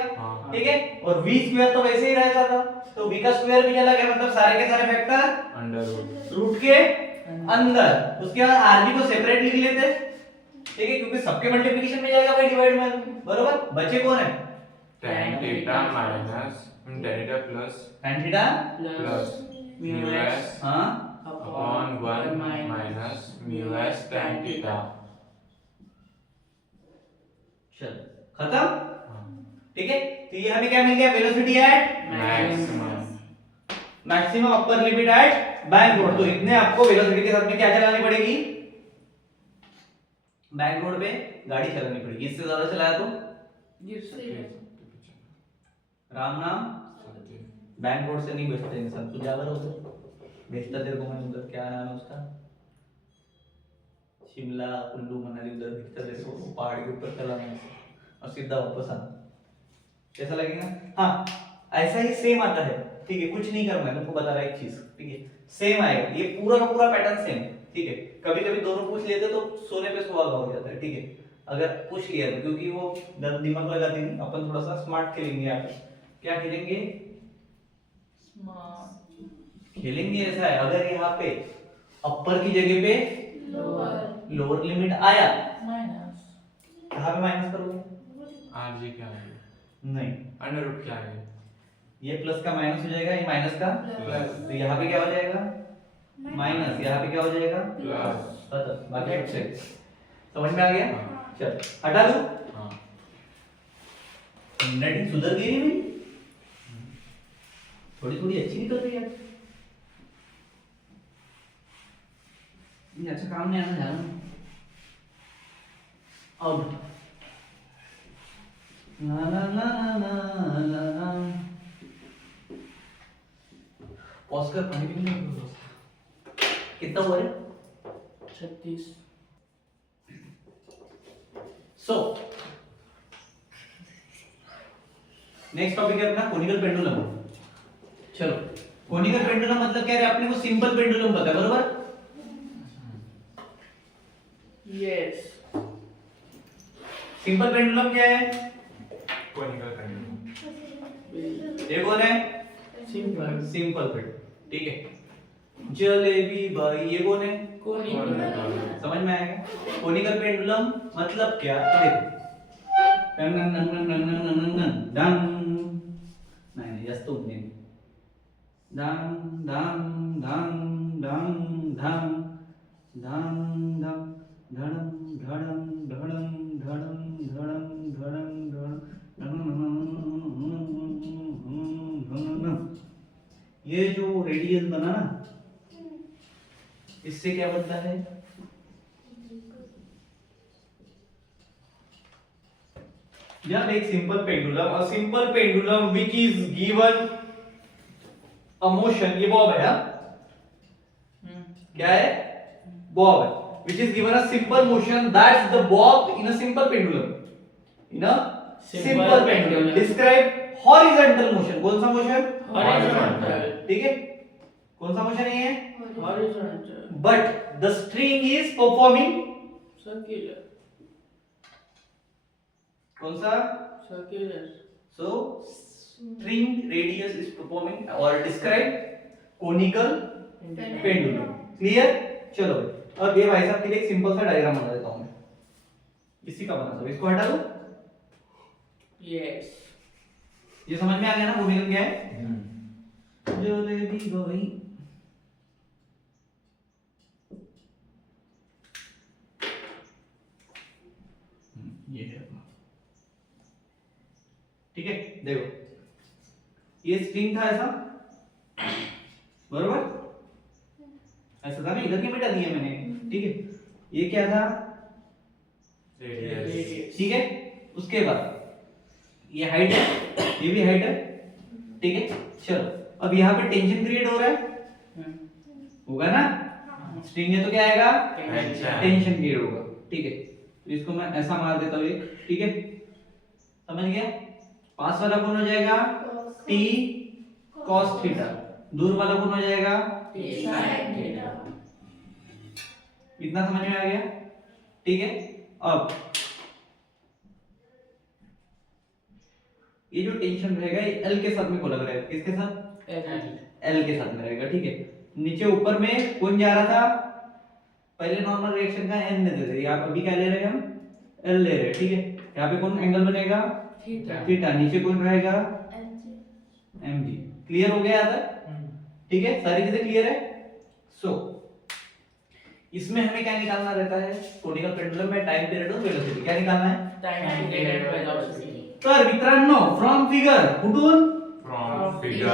ठीक है। और v² तो वैसे ही रहता था, तो v का स्क्वायर भी चला गया, मतलब सारे के सारे फैक्टर अंडर रूट के अंदर। उसके बाद rb को सेपरेट लिख लेते, ठीक है, क्योंकि सबके मल्टीप्लिकेशन में जाएगा भाई डिवाइड में, बरोबर। बचे कौन है, tan theta minus tan theta plus tan theta plus mu s हाँ upon 1 minus mu s tan theta. चल खत्म, ठीक है। तो ये हमें क्या मिल गया, velocity at maximum upper limit at bank road. तो इतने आपको वेलोसिटी के साथ में क्या चलानी पड़ेगी, बैंक रोड पे गाड़ी चलानी पड़ेगी, इससे ज्यादा चलाया तो राम नाम बैंक रोड से नहीं बचते इंसान। तू जाकर उधर भेजता तेरे को मैं, उधर क्या नाम है उसका, शिमला कुल्लू मनाली उधर दिखता है देखो, वो पहाड़ के ऊपर चला मैं और सीधा वापस आना, कैसा लगेगा? हाँ ऐसा ही सेम आता है, ठीक है, कुछ नहीं करना है, तुमको बता रहा है एक चीज, ठीक है, सेम आएगा, ये पूरा का पूरा पैटर्न सेम, ठीक है। कभी कभी दोनों पूछ लेते तो सोने पे सुहागा हो जाता है, ठीक है, अगर पूछ लिया तो, क्योंकि वो दिमाग लगाते नहीं, अपन थोड़ा सा स्मार्ट खेलेंगे यहाँ पे। क्या खेलेंगे? स्मार्ट खेलेंगे ऐसा है, अगर यहाँ पे अपर की जगह पे लोअर लोअर लिमिट आया, माइनस कहाँ पे माइनस करोगे? आरजी क्या है? नहीं, अंडर रूट क्या है? ये प्लस का माइनस हो जाएगा, ये माइनस का प्लस। तो यहाँ पे क्या हो जाएगा? माइनस, यहाँ पे क्या हो जाएगा? प्लस। पता बाकी कुछ है। समझ में आ गया? हाँ। चल हटा दो। हाँ। हैंडराइटिंग सुधर गई नहीं मेरी, थोड़ी थोड़ी अच्छी निकल रही है। ये अच्छा काम नहीं आना जाना। अब ना ना ना ना ना ना पॉज कर, पानी पीने का। कितना हुआ रे? 36 सो नेक्स्ट टॉपिक है अपना कोनिकल पेंडुलम। चलो, कोनिकल पेंडुलम मतलब क्या है? अपने को सिंपल पेंडुलम पता है, बरोबर? यस सिंपल पेंडुलम क्या है? Conical pendulum. ये कौन है? सिंपल सिंपल पेंडुलम, ठीक है। जलेबी भाई, ये कौन है? कोनिकल समझ में आएगा? कोनिकल पेंडुलम मतलब क्या? तो देखो, none none none none none none none none done, नहीं यस तो नहीं, डन डन डन डन धन धन धन धड़म धड़म धड़म धड़म धड़म धड़म धड़म। ये जो रेडियस बना ना, इससे क्या बनता है? जब एक simple pendulum, a simple pendulum which is given a motion, ये बॉब है, क्या है? बॉब है, which is given a simple motion, that's the bob in a simple pendulum, in a simple pendulum describe horizontal motion। कौन सा motion? Horizontal ठीक है, कौन सा मोशन है ये? Horizontal but the string is performing circular कौन सा? Circular so string radius is performing or describe conical pendulum। Clear? चलो अब ये भाई साहब के लिए एक सिंपल सा डायग्राम बना देता हूं मैं, इसी का बना दो, इसको हटा दो। यस ये समझ में आ गया ना कोनिकल क्या है? जलेबी भाई, ये है अपना, ठीक है। देखो ये स्ट्रिंग था ऐसा, बरोबर? ऐसा था ना, इधर की मिटा दिया मैंने, ठीक है। ये क्या था? रेडियस। ठीक है। उसके बाद ये हाइट है, ये भी हाइट है, ठीक है। चलो अब यहाँ पे टेंशन क्रिएट हो रहा है, होगा ना? स्ट्रिंग है तो क्या आएगा? टेंशन क्रिएट होगा, ठीक है। तो इसको मैं ऐसा मार देता हूँ, ठीक है, समझ गया? पास वाला कौन हो जाएगा? टी कॉस थीटा, दूर वाला कौन हो जाएगा? इतना समझ में आ गया, ठीक है। अब ये जो टेंशन रहेगा ये एल के साथ में को लग रहेगा, किसके साथ? एल के साथ में रहेगा, ठीक है। नीचे ऊपर में कौन जा रहा था? पहले नॉर्मल रिएक्शन का एन लेते थे, यहाँ अभी क्या ले रहे हैं हम? एल ले रहे हैं, ठीक है। यहाँ पे कौन एंगल बनेगा? थीटा। नीचे कौन रहेगा? M G. क्लियर हो गया यहाँ तक? ठीक है, सारी चीजें क्लियर है। सो इसमें हमें क्या निकालना रहता है? कोनिकल पेंडुलम में टाइम पीरियड और वेलोसिटी क्या निकालना है? Time period velocity. तर मित्रांनो, फ्रॉम फिगर कुठून? From figure.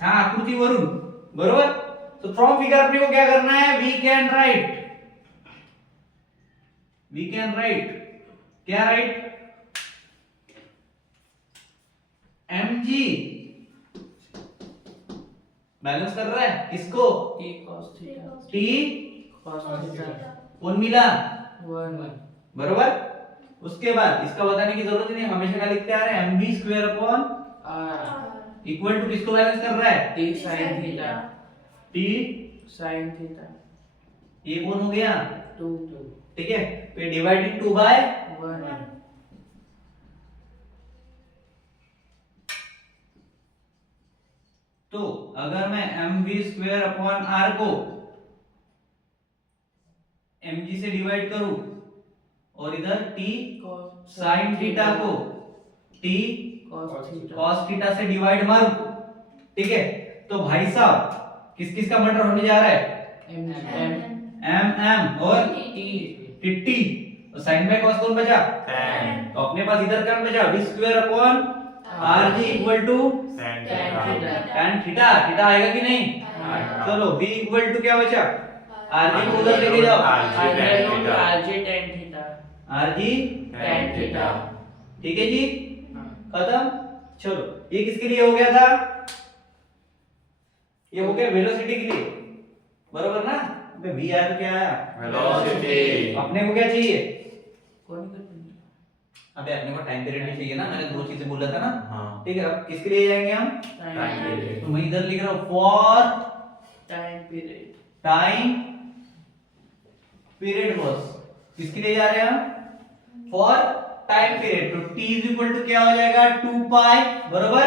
हाँ, आकृतीवरून, बरोबर? तो फ्रॉम फिगर अपने को क्या करना है? वी कैन राइट क्या राइट? mg बैलेंस कर रहा है किसको? t cos theta t cos theta कौन मिला? वन बरोबर। उसके बाद इसका बताने की जरूरत ही नहीं, हमेशा क्या लिखते आ रहे हैं, mv square upon R equal to किसको बैलेंस कर रहा है, T sine theta t। Sine theta ये कौन हो गया, 2 ठीक है। तो डिवाइडेड 2 बाय 1 तो अगर मैं mv स्क्वायर अपॉन r को mg से डिवाइड करूं और इधर t साइन थीटा को t cos थीटा से डिवाइड मारूं, ठीक है। तो भाई साहब किस किस का मर्डर होने जा रहा है, m और t। तो साइन बाय cos कौन बचा, tan तो अपने पास इधर क्या बचा, v स्क्वायर अपॉन rg equal to tan tan theta. Theta आएगा कि नहीं, चलो v इक्वल टू क्या बचा, rg को उधर लेके जाओ, RJ tan theta rg tan theta ठीक है जी, खत्म। चलो ये किसके लिए हो गया था, ये हो गया वेलोसिटी के लिए, बरोबर ना। अबे v आया तो क्या आया, velocity अपने को क्या चाहिए, कौन कर रही अबे अपने को टाइम पीरियड भी चाहिए ना, मैंने दो चीजें बोला था ना, हाँ ठीक है। अब किसके लिए जाएंगे हम, time period तो मैं इधर लिख रहा हूं for time period time period boss, किसके लिए जा रहे हैं हम, फॉर टाइम पीरियड। तो t इज इक्वल टू क्या हो जाएगा, 2 पाई, बरोबर।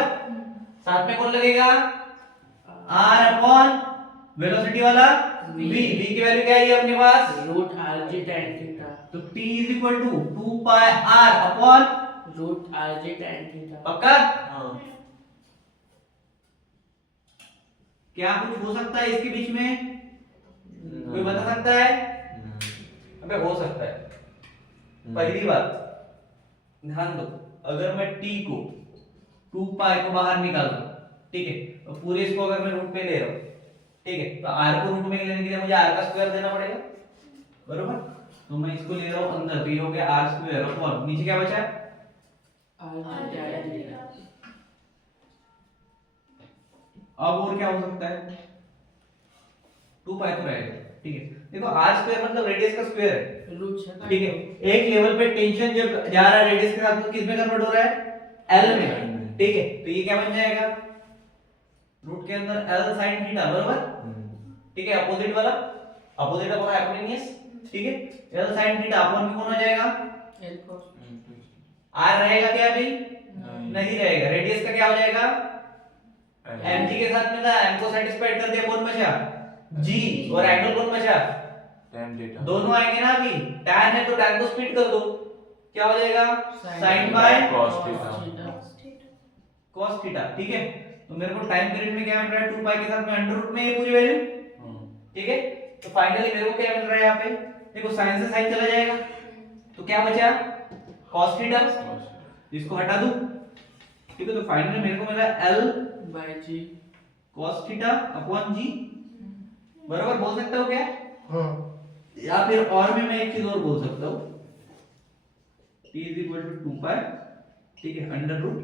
साथ में कौन लगेगा, r अपॉन वेलोसिटी वाला v, v की वैल्यू क्या है अपने पास, रूट आरजे टेन थीटा तो t is equal to 2 pi r upon, root RG tan theta पक्का। हाँ क्या कुछ हो सकता है इसके बीच में, कोई बता सकता है, अबे हो सकता है। पहली बात ध्यान दो, अगर मैं t को 2 पाई को बाहर निकाल दूं, ठीक है, तो पूरे इसको अगर मैं रूट में ले रहा हूं, ठीक है, तो r को रूट में लेने के लिए मुझे r का स्क्वायर देना पड़ेगा, बरोबर। तो मैं इसको ले रहा हूं अंदर, तो ये हो गया r स्क्वायर अपॉन नीचे क्या बचा, आरजे टेन थीटा अब और क्या हो सकता है, 2 पाई तो रहेगा, ठीक है। देखो r स्क्वायर मतलब रेडियस का स्क्वायर है, रूट छः ठीक है। एक लेवल पे टेंशन जब जा रहा है रेडियस के साथ तो किस में कन्वर्ट हो रहा है, L में, ठीक है। तो ये क्या बन जाएगा, रूट के अंदर L sin थीटा, बराबर, ठीक है। अपोजिट वाला, अपोजिट अपॉन हाइपोटेन्यूस, ठीक है। L sin थीटा अपॉन में कौन हो जाएगा, एल cos R रहेगा क्या अभी, नहीं रहेगा। रेडियस का क्या हो जाएगा, mg के साथ में था, m को सेटिस्फाइड कर दिया, कौन बचा, g, और एंगल कौन बचा, tan theta दोनों आएंगे ना अभी, tan है तो tan को स्प्लिट कर दो, क्या हो जाएगा, sin बाय cos theta cos थीटा, ठीक है। तो मेरे को टाइम पीरियड में क्या मिल रहा है, 2 पाई के साथ में अंडर रूट में ये पूरी वैल्यू, ठीक है। तो फाइनली मेरे को क्या मिल रहा है यहाँ पे, देखो sin से sin चला जाएगा, तो क्या बचा, cos थीटा, इसको हटा दूं, ठीक है। तो फाइनली मेरे को मिला L बाय जी cos थीटा अपॉन g, बराबर। बोल सकते हो क्या, या फिर और भी मैं एक चीज और बोल सकता हूँ, t is equal to 2 pi, ठीक है, under root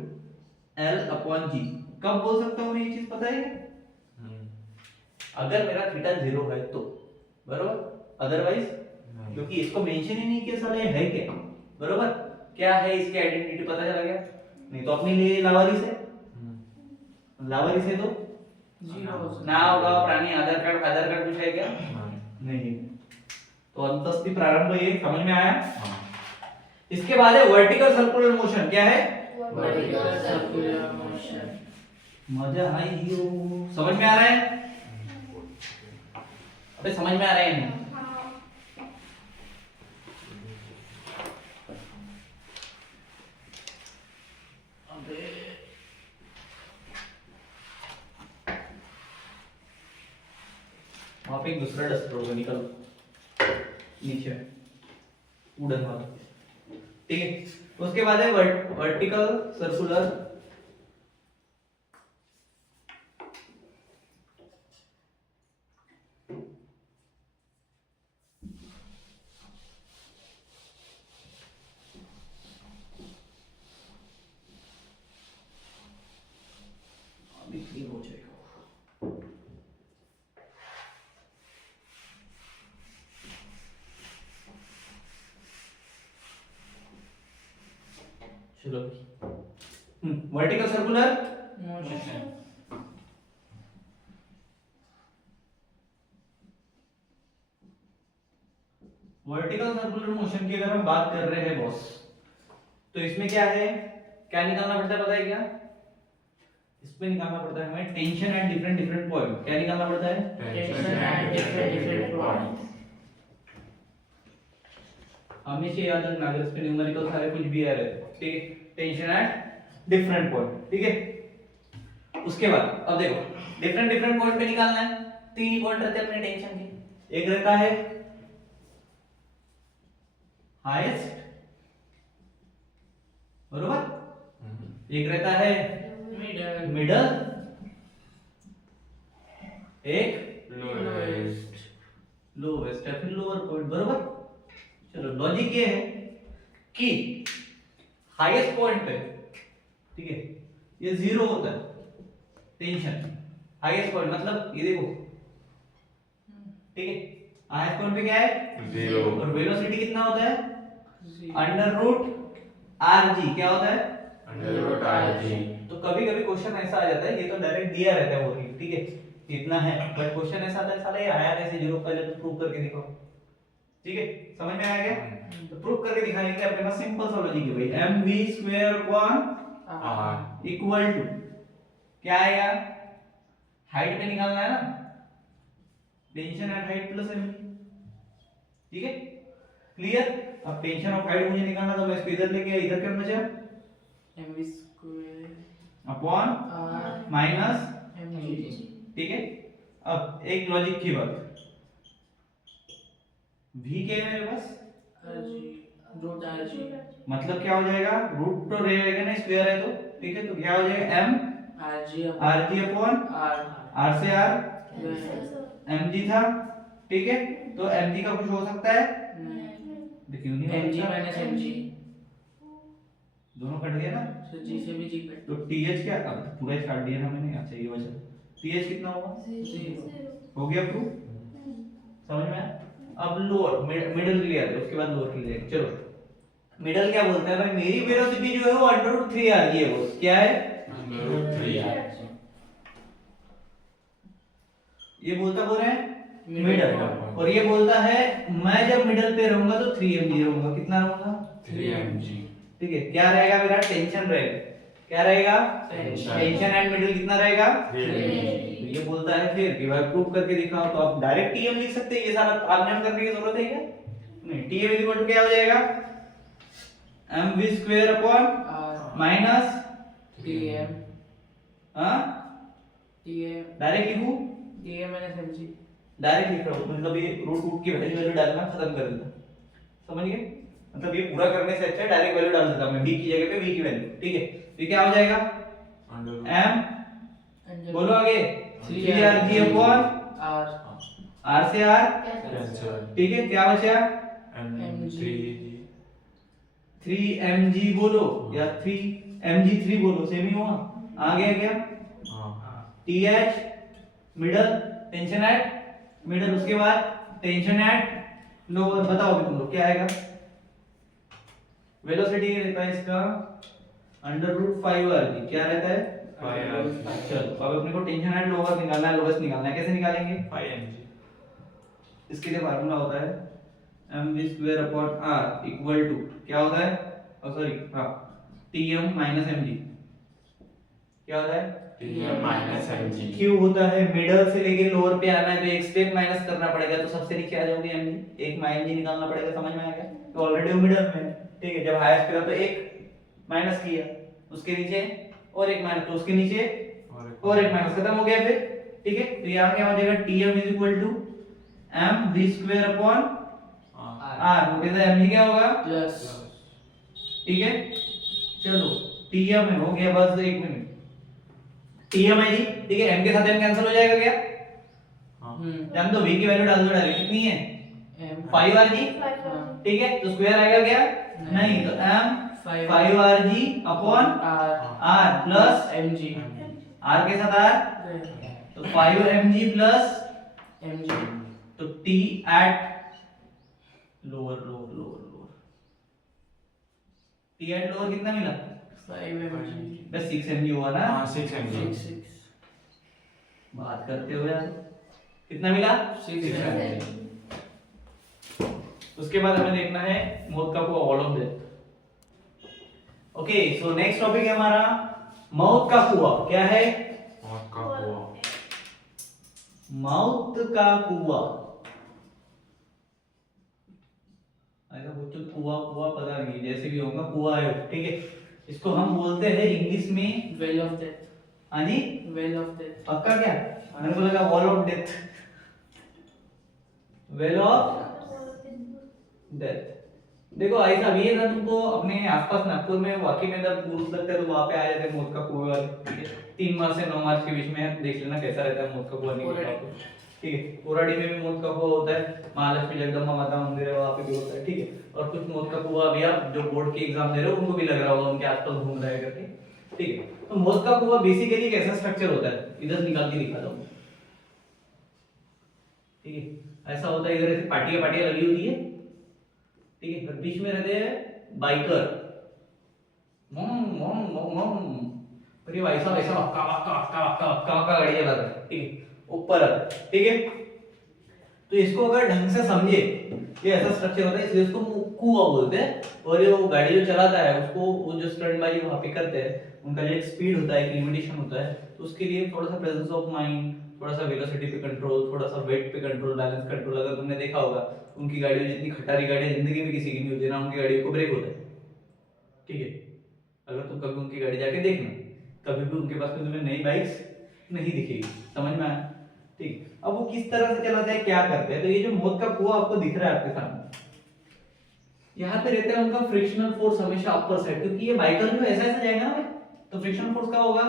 L upon g। कब बोल सकता हूँ ये चीज, पता है क्या, अगर मेरा थीटा 0 है तो, बरोबर, अदरवाइज, क्योंकि इसको मेंशन ही नहीं किया साला, ये है क्या, बरोबर, क्या है इसकी आइडेंटिटी पता चला गया, नहीं तो अपने लिए लावारिस है, लावारिस है तो जीरो ना होगा, प्राणी आधार कार्ड कुछ है क्या, नहीं। तो अंतस्ति प्रारंभ ये समझ में आया। इसके बाद है वर्टिकल सर्कुलर मोशन, क्या है, वर्टिकल सर्कुलर मोशन मजा आई हो, समझ में आ रहा है, अबे समझ में आ रहा है नहीं, वहां पे एक दूसरा डस्टर होगा, निकल नीचे वुडन वाला, ठीक है। उसके बाद है वर्टिकल सर्कुलर अभी क्लियर हो जाएगा। चलो vertical circular motion vertical circular motion की अगर हम बात कर रहे हैं बॉस, तो इसमें क्या है, क्या निकालना पड़ता है पता है क्या? इसमें निकालना पड़ता है हमें tension at different different point. क्या निकालना पड़ता है? Tension at different points. हमेशा याद रखना, अगर इसमें न्यूमेरिकल सारे कुछ भी आ रहे हैं, ठीक है, टेंशन एट डिफरेंट पॉइंट, ठीक है। उसके बाद अब देखो डिफरेंट डिफरेंट पॉइंट पे निकालना है, तीन ही पॉइंट रहते हैं अपने टेंशन के। एक रहता है हाईएस्ट, बरोबर, एक रहता है मिडल मिडल, एक Lowest. लोवेस्ट या फिर लोअर पॉइंट, बरोबर। चलो लॉजिक ये है कि हाईएस्ट पॉइंट पे, ठीक है, ये जीरो होता है टेंशन, हाईएस्ट पॉइंट मतलब ये देखो, ठीक है, हाईएस्ट पॉइंट पे क्या है? Zero. और वेलोसिटी कितना होता है? Zero under root R G. क्या होता है? Under root RG. तो कभी कभी क्वेश्चन ऐसा आ जाता है, ये तो डायरेक्ट दिया रहता है वो ही, ठीक है, इतना है, बट क्वेश्चन ऐसा आता है साला ये आया कैसे जीरो, पहले तो प्रूव करके दिखाओ, ठीक है, समझ में आया क्या? तो प्रूव करके दिखाएंगे अपने पास सिंपल सा लॉजिक है भाई, mv² upon R. Equal to क्या आएगा? हाइट पे निकालना है ना, tension eight height plus mv, ठीक है, क्लियर। अब टेंशन ऑफ हाइट मुझे निकालना, तो मैं इसको इधर लेके आया, इधर क्या बचा? mv square upon r minus, mg ठीक है। अब एक लॉजिक की बात, v क्या है मेरे पास, rg रूट rg मतलब क्या हो जाएगा, रूट तो रहेगा ना, स्क्वायर है तो, ठीक है, तो क्या हो जाएगा m rg rg upon r r से r नहीं mg था, ठीक है, तो mg का कुछ हो सकता है, क्यों नहीं हो mg सकता? माइनस mg दोनों कट गया ना, तो g से भी g कट तो th क्या, अब पूरा ही काट दिया ना मैंने, अच्छा ये बचा, th कितना होगा, हो गया प्रूफ, समझ में आया? अब लोअर मिडिल के लिए आते हैं, उसके बाद लोअर के लिए आएंगे। चलो मिडिल क्या बोलते हैं भाई, मेरी वेलोसिटी जो है वो √3 आ रही है, वो क्या है, Under root 3R. ये बोलता बोल रहे हैं Middle. मिडल, और ये बोलता है मैं जब मिडल पे रहूंगा तो 3 mg रहूंगा, कितना रहूंगा, 3 mg. ठीक है। क्या रहेगा मेरा, टेंशन रहेगा, क्या रहेगा, Tension. टेंशन एंड मिडिल कितना रहेगा, 3 mg. तो ये बोलता है फिर कि भाई प्रूव करके दिखाओ, तो आप डायरेक्ट टीएम लिख सकते हैं, ये सारा आर्ग्यूमेंट करने की जरूरत है क्या, नहीं। टीएम इक्वल टू क्या हो जाएगा, mv² upon r minus, tm हां tm डायरेक्ट लिखूं, tm माइनस mg डायरेक्ट लिख रहा हूं, मतलब ये रूट की वैल्यू डालना खत्म कर देता, समझ गए, मतलब ये पूरा करने से अच्छा डायरेक्ट वैल्यू डाल देता मैं, v की जगह पे v की वैल्यू, ठीक है। तो ये क्या हो जाएगा, Under root. m बोलो आगे, 3rg r upon r r से r, Cancel. ठीक है, क्या बचा, mg. 3mg बोलो या 3mg3 बोलो, सेम ही हुआ, आ गया क्या, th middle, tension eight middle, उसके बाद टेंशन एट लोअर, बताओ अभी तुम लोग क्या आएगा, वेलोसिटी रहता है इसका √5rg, क्या रहता है, 5rg. चलो अब अपने को टेंशन एट लोअर निकालना है, लोवेस्ट निकालना है, कैसे निकालेंगे, 5 mg. इसके लिए फार्मूला होता है mv² upon r equal to क्या होता है, सॉरी हाँ, tm माइनस mg, क्या होता है, Tm minus mg. क्यों होता है, मिडल से लेके लोअर पे आना है तो एक स्टेप माइनस करना पड़ेगा, तो सबसे नीचे आ जाओगे mg, एक mg निकालना पड़ेगा, समझ में आ गया, तो ऑलरेडी वो मिडल में है, ठीक है, जब हाईएस्ट पे था तो एक माइनस किया, उसके नीचे और एक माइनस, तो उसके नीचे और एक माइनस, खत्म हो गया फिर, ठीक है। तो यहाँ क्या हो जाएगा, tm is equal to mv² upon r, वो कहता है mg क्या होगा, प्लस ठीक है। चलो tm है, हो गया, बस एक मिनट, tm है जी, ठीक है, m के साथ m कैंसिल हो जाएगा क्या, जान दो, v की वैल्यू डाल दो डायरेक्ट, कितनी है, m 5rg, ठीक है, तो स्क्वायर आएगा क्या, नहीं, तो m 5rg upon r r plus mg r के साथ r, तो 5mg प्लस, mg तो t at lower lower lower lower, t at lower कितना मिला, 5 mg बस 6 mg हुआ ना, हाँ 6 mg 6 बात करते हुए यार कितना मिला 6 mg. उसके बाद हमें देखना है मौत का कुआं, wall of death. Okay, so next topic है हमारा मौत का कुआं। क्या है? मौत का कुआं. मौत का कुआं। ऐसा कुछ कुआं कुआं पता नहीं, जैसे भी होगा कुआं है, ठीक है। इसको हम बोलते हैं इंग्लिश में वेल ऑफ डेथ, हाँ जी, वेल ऑफ डेथ। पक्का क्या? मैंने को लगा wall of death, well of death. देखो ऐसा भी है ना, तुमको अपने आसपास नागपुर में वाकई में जब पुरुष लगता है तो वहां पे आ जाते हैं मौत का कुआं, ठीक है। 3 मार्च से 9 मार्च के बीच में देख लेना कैसा रहता है मौत का कुआं निकलता है, ठीक है। कोराडी में भी मौत का कुआं होता है, महालक्ष्मी जगदम्बा माता मंदिर है वहां पे भी होता है, ठीक है। और कुछ मौत का कुआं अभी आप जो बोर्ड के एग्जाम दे रहे हो उनको भी लग रहा होगा, उनके आसपास घूम रहा है करके, ठीक है। तो मौत का कुआं बेसिकली एक ऐसा स्ट्रक्चर होता है, इधर निकाल के दिखा दो, ठीक है। ऐसा होता है, इधर ऐसे पार्टियां पार्टियां लगी होती है, ठीक है। फिर बीच में रहते हैं बाइकर, और ये वैसा वैसा वक्का वक्का वक्का वक्का वक्का वक्का गाड़ी चला रहा है, ठीक है, ऊपर, ठीक है। तो इसको अगर ढंग से समझे, ये ऐसा स्ट्रक्चर होता है, इसलिए उसको कुआं बोलते हैं। और ये वो गाड़ी जो चलाता है उसको, वो जो स्टंटबाजी वहां पे करते हैं, उनका जो एक स्पीड होता है, एक लिमिटेशन होता है, तो उसके लिए थोड़ा सा प्रेजेंस ऑफ माइंड, थोड़ा सा वेलोसिटी पे कंट्रोल, थोड़ा सा वेट पे कंट्रोल, बैलेंस कंट्रोल। अगर तुमने देखा होगा उनकी गाड़ी में, जितनी खटारी गाड़ी जिंदगी में किसी की नहीं होती ना, उनकी गाड़ी को ब्रेक होता है, ठीक है। अगर तुम कभी उनकी गाड़ी जाके देखना, कभी भी उनके पास में तुम्हें नई बाइक्स नहीं दिखेगी, समझ में आया, ठीक। अब वो किस तरह से चलाते हैं, क्या करते हैं, तो ये जो मौत का कुआं आपको दिख रहा है आपके सामने, यहाँ पे रहता है उनका फ्रिक्शनल फोर्स हमेशा अपर साइड, क्योंकि ये बाइकर जो ऐसा ऐसा जाएगा ना, तो फ्रिक्शनल फोर्स क्या होगा,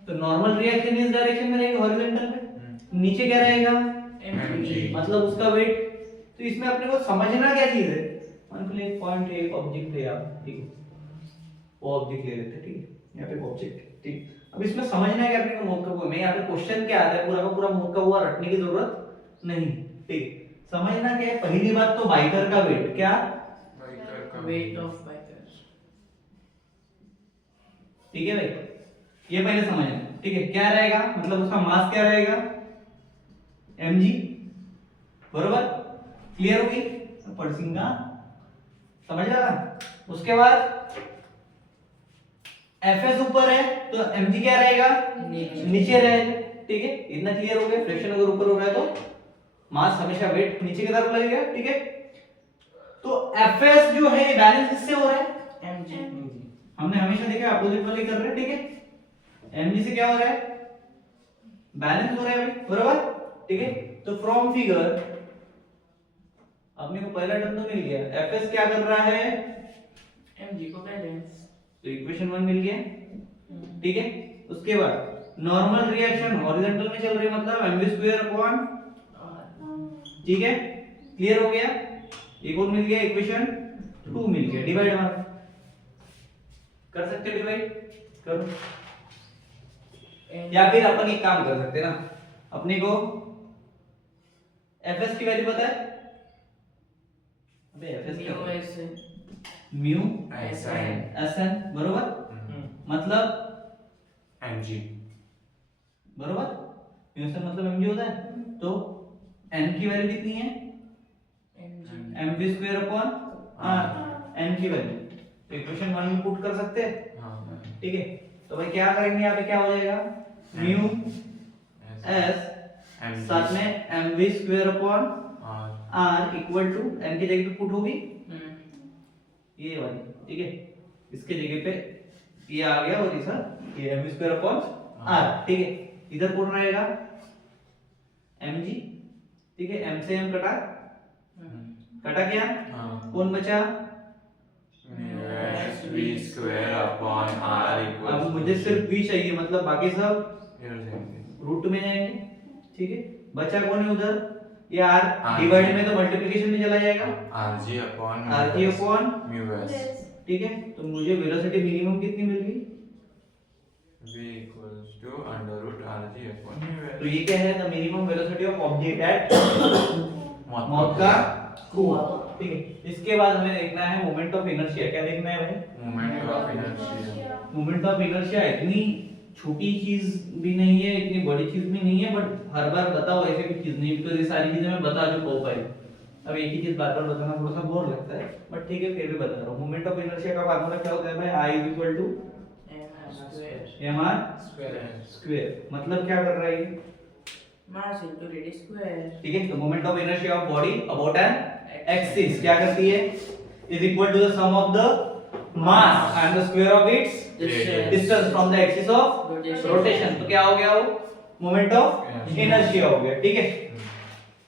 तो नॉर्मल रिएक्शन इस डायरेक्शन में रहेगी, हॉरिजॉन्टल पे, नीचे क्या रहेगा, mg. मतलब उसका वेट। तो इसमें अपने को समझना क्या चीज है, मान लो एक पॉइंट एक ऑब्जेक्ट है आप, ठीक है, वो ऑब्जेक्ट ले लेते हैं, ठीक है, यहाँ पे ऑब्जेक्ट, ठीक। अब इसमें समझना है कि अपने को मौत का कुआं में, यहाँ पे क्वेश्चन क्या आता है, पूरा का पूरा मौत का कुआं रटने की जरूरत नहीं, ठीक। समझना क्या है, पहली बात तो बाइकर का वेट, क्या वेट ऑफ बाइकर, ठीक है भाई, ये पहले समझना, ठीक है। क्या रहेगा, मतलब उसका मास क्या रहेगा, mg, बरोबर, क्लियर होगी पढ़सिंगा, समझ रहा। उसके बाद fs ऊपर है तो mg क्या रहेगा, नीचे रहेगा, ठीक है। इतना क्लियर हो गया। फ्रिक्शन अगर ऊपर हो रहा है तो मास हमेशा वेट नीचे की तरफ लगेगा, ठीक है। तो fs जो है बैलेंस किससे हो रहा है, mg, हमने हमेशा देखा अपोजिट वाले कर रहे हैं, ठीक है। mg से क्या हो रहा है, बैलेंस हो रहा है भाई, बराबर, ठीक है। तो फ्रॉम फिगर अपने को पहला टर्म तो मिल गया, fs क्या कर रहा है, mg को बैलेंस, तो इक्वेशन 1 मिल गया, ठीक है। उसके बाद नॉर्मल रिएक्शन हॉरिजॉन्टल में चल रही है, मतलब mv² अपॉन, ठीक है, क्लियर हो गया। एक और मिल गया, इक्वेशन 2 मिल गया, डिवाइड मार कर सकते, डिवाइड करो, या फिर अपन एक काम कर सकते हैं ना, अपने को fs की वैल्यू पता है, अबे fs क्या होता है, म्यू sn, बरोबर, मतलब mg. बरोबर, म्यू sn मतलब mg होता है। तो n की वैल्यू कितनी है, mv² अपॉन r, n की वैल्यू, तो इक्वेशन 1 में पुट कर सकते हैं, ठीक है। तो भाई क्या करेंगे, यहाँ पे क्या हो जाएगा, म्यू s साथ में mv² upon r equal to n की जगह पे पुट होगी ये वाली, ठीक है। इसके जगह पे ये आ गया और इधर ये mv² अपॉन r, ठीक है। इधर पुट रहेगा mg, ठीक है। m से m कटा, कटा क्या, कौन बचा, v² अपॉन r इक्वल, अब मुझे सिर्फ v चाहिए, मतलब बाकी सब रूट में जाएंगे, ठीक है। बचा कौन है उधर, ये r, डिवाइड में तो मल्टीप्लिकेशन में चला जाएगा, rg अपॉन μs, ठीक है। तो मुझे वेलोसिटी मिनिमम कितनी मिल गई, v equals to under root rg upon तो ये क्या है, the minimum velocity of object at मौत का कुआं। ठीक है, इसके बाद हमें देखना है मोमेंट ऑफ इनर्शिया। क्या देखना है भाई? Moment of inertia. Moment of inertia इतनी छोटी चीज भी नहीं है, इतनी बड़ी चीज भी नहीं है, बट हर बार बताओ ऐसे भी चीज नहीं, बिकॉज़ ये सारी चीजें मैं बता चुका हूं पहले। अब एक ही चीज बार बार बताना थोड़ा सा बोर लगता है, बट ठीक है फिर भी बता रहा हूं। मोमेंट ऑफ इनर्शिया का फार्मूला क्या होता है भाई? I mr square. मतलब क्या कर रहा है ये? Mass into radius square. ठीक है, तो moment of inertia of body about an axis क्या करती है? Is equal to the sum of the mass and the square of its distance from the axis of rotation. तो क्या हो गया वो? मोमेंट ऑफ इनर्शिया हो गया। ठीक है,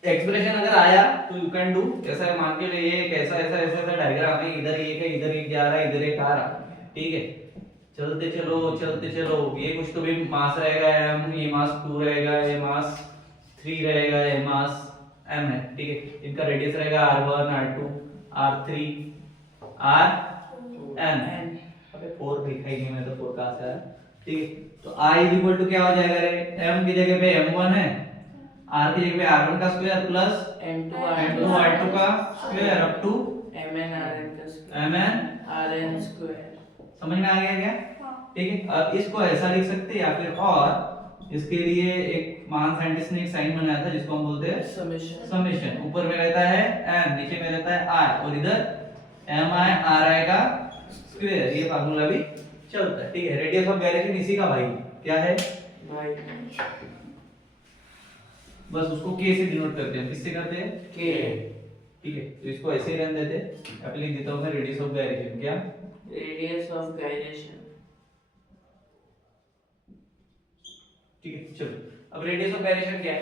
एक्सप्रेशन अगर आया तो यू कैन डू ऐसा मान के लिए एक ऐसा ऐसा ऐसा ऐसा डायग्राम है, इधर एक है, इधर एक जा रहा है, इधर एक आ रहा है। ठीक है, चलते चलो, ये कुछ तो भी मास रहेगा m, ये मास 2 रहेगा, ये मास 3 रहेगा, ये मास m है। ठीक है, इनका रेडियस रहेगा r1 r2 r3 rn। अबे 4 दिखाई नहीं, मैं तो 4 कहां से आया? ठीक है, तो i इज इक्वल टू क्या हो जाएगा रे? m की जगह पे m1 है, r की जगह पे r1 का स्क्वायर प्लस m2 r2 का square up to mn rn का स्क्वायर। mn rn square. समझ में आ गया क्या? ठीक है, अब इसको ऐसा लिख सकते हैं या फिर और इसके लिए एक महान साइंटिस्ट ने एक साइन बनाया था जिसको हम बोलते हैं समेशन। समेशन। ऊपर में रहता है m, नीचे में रहता है r, और इधर mi ri का स्क्वायर। ये फार्मूला भी चलता है। ठीक है, रेडियस ऑफ गायरेशन इसी का भाई क्या है भाई? बस उसको k से डिनोट करते हैं। किससे करते हैं? k। ठीक है, तो इसको ऐसे ही रहने देते हैं। अब लिख देता हूं मैं रेडियस ऑफ गायरेशन। क्या? Radius of gyration. ठीक है, चलो अब रेडियस ऑफ गायरेशन क्या है?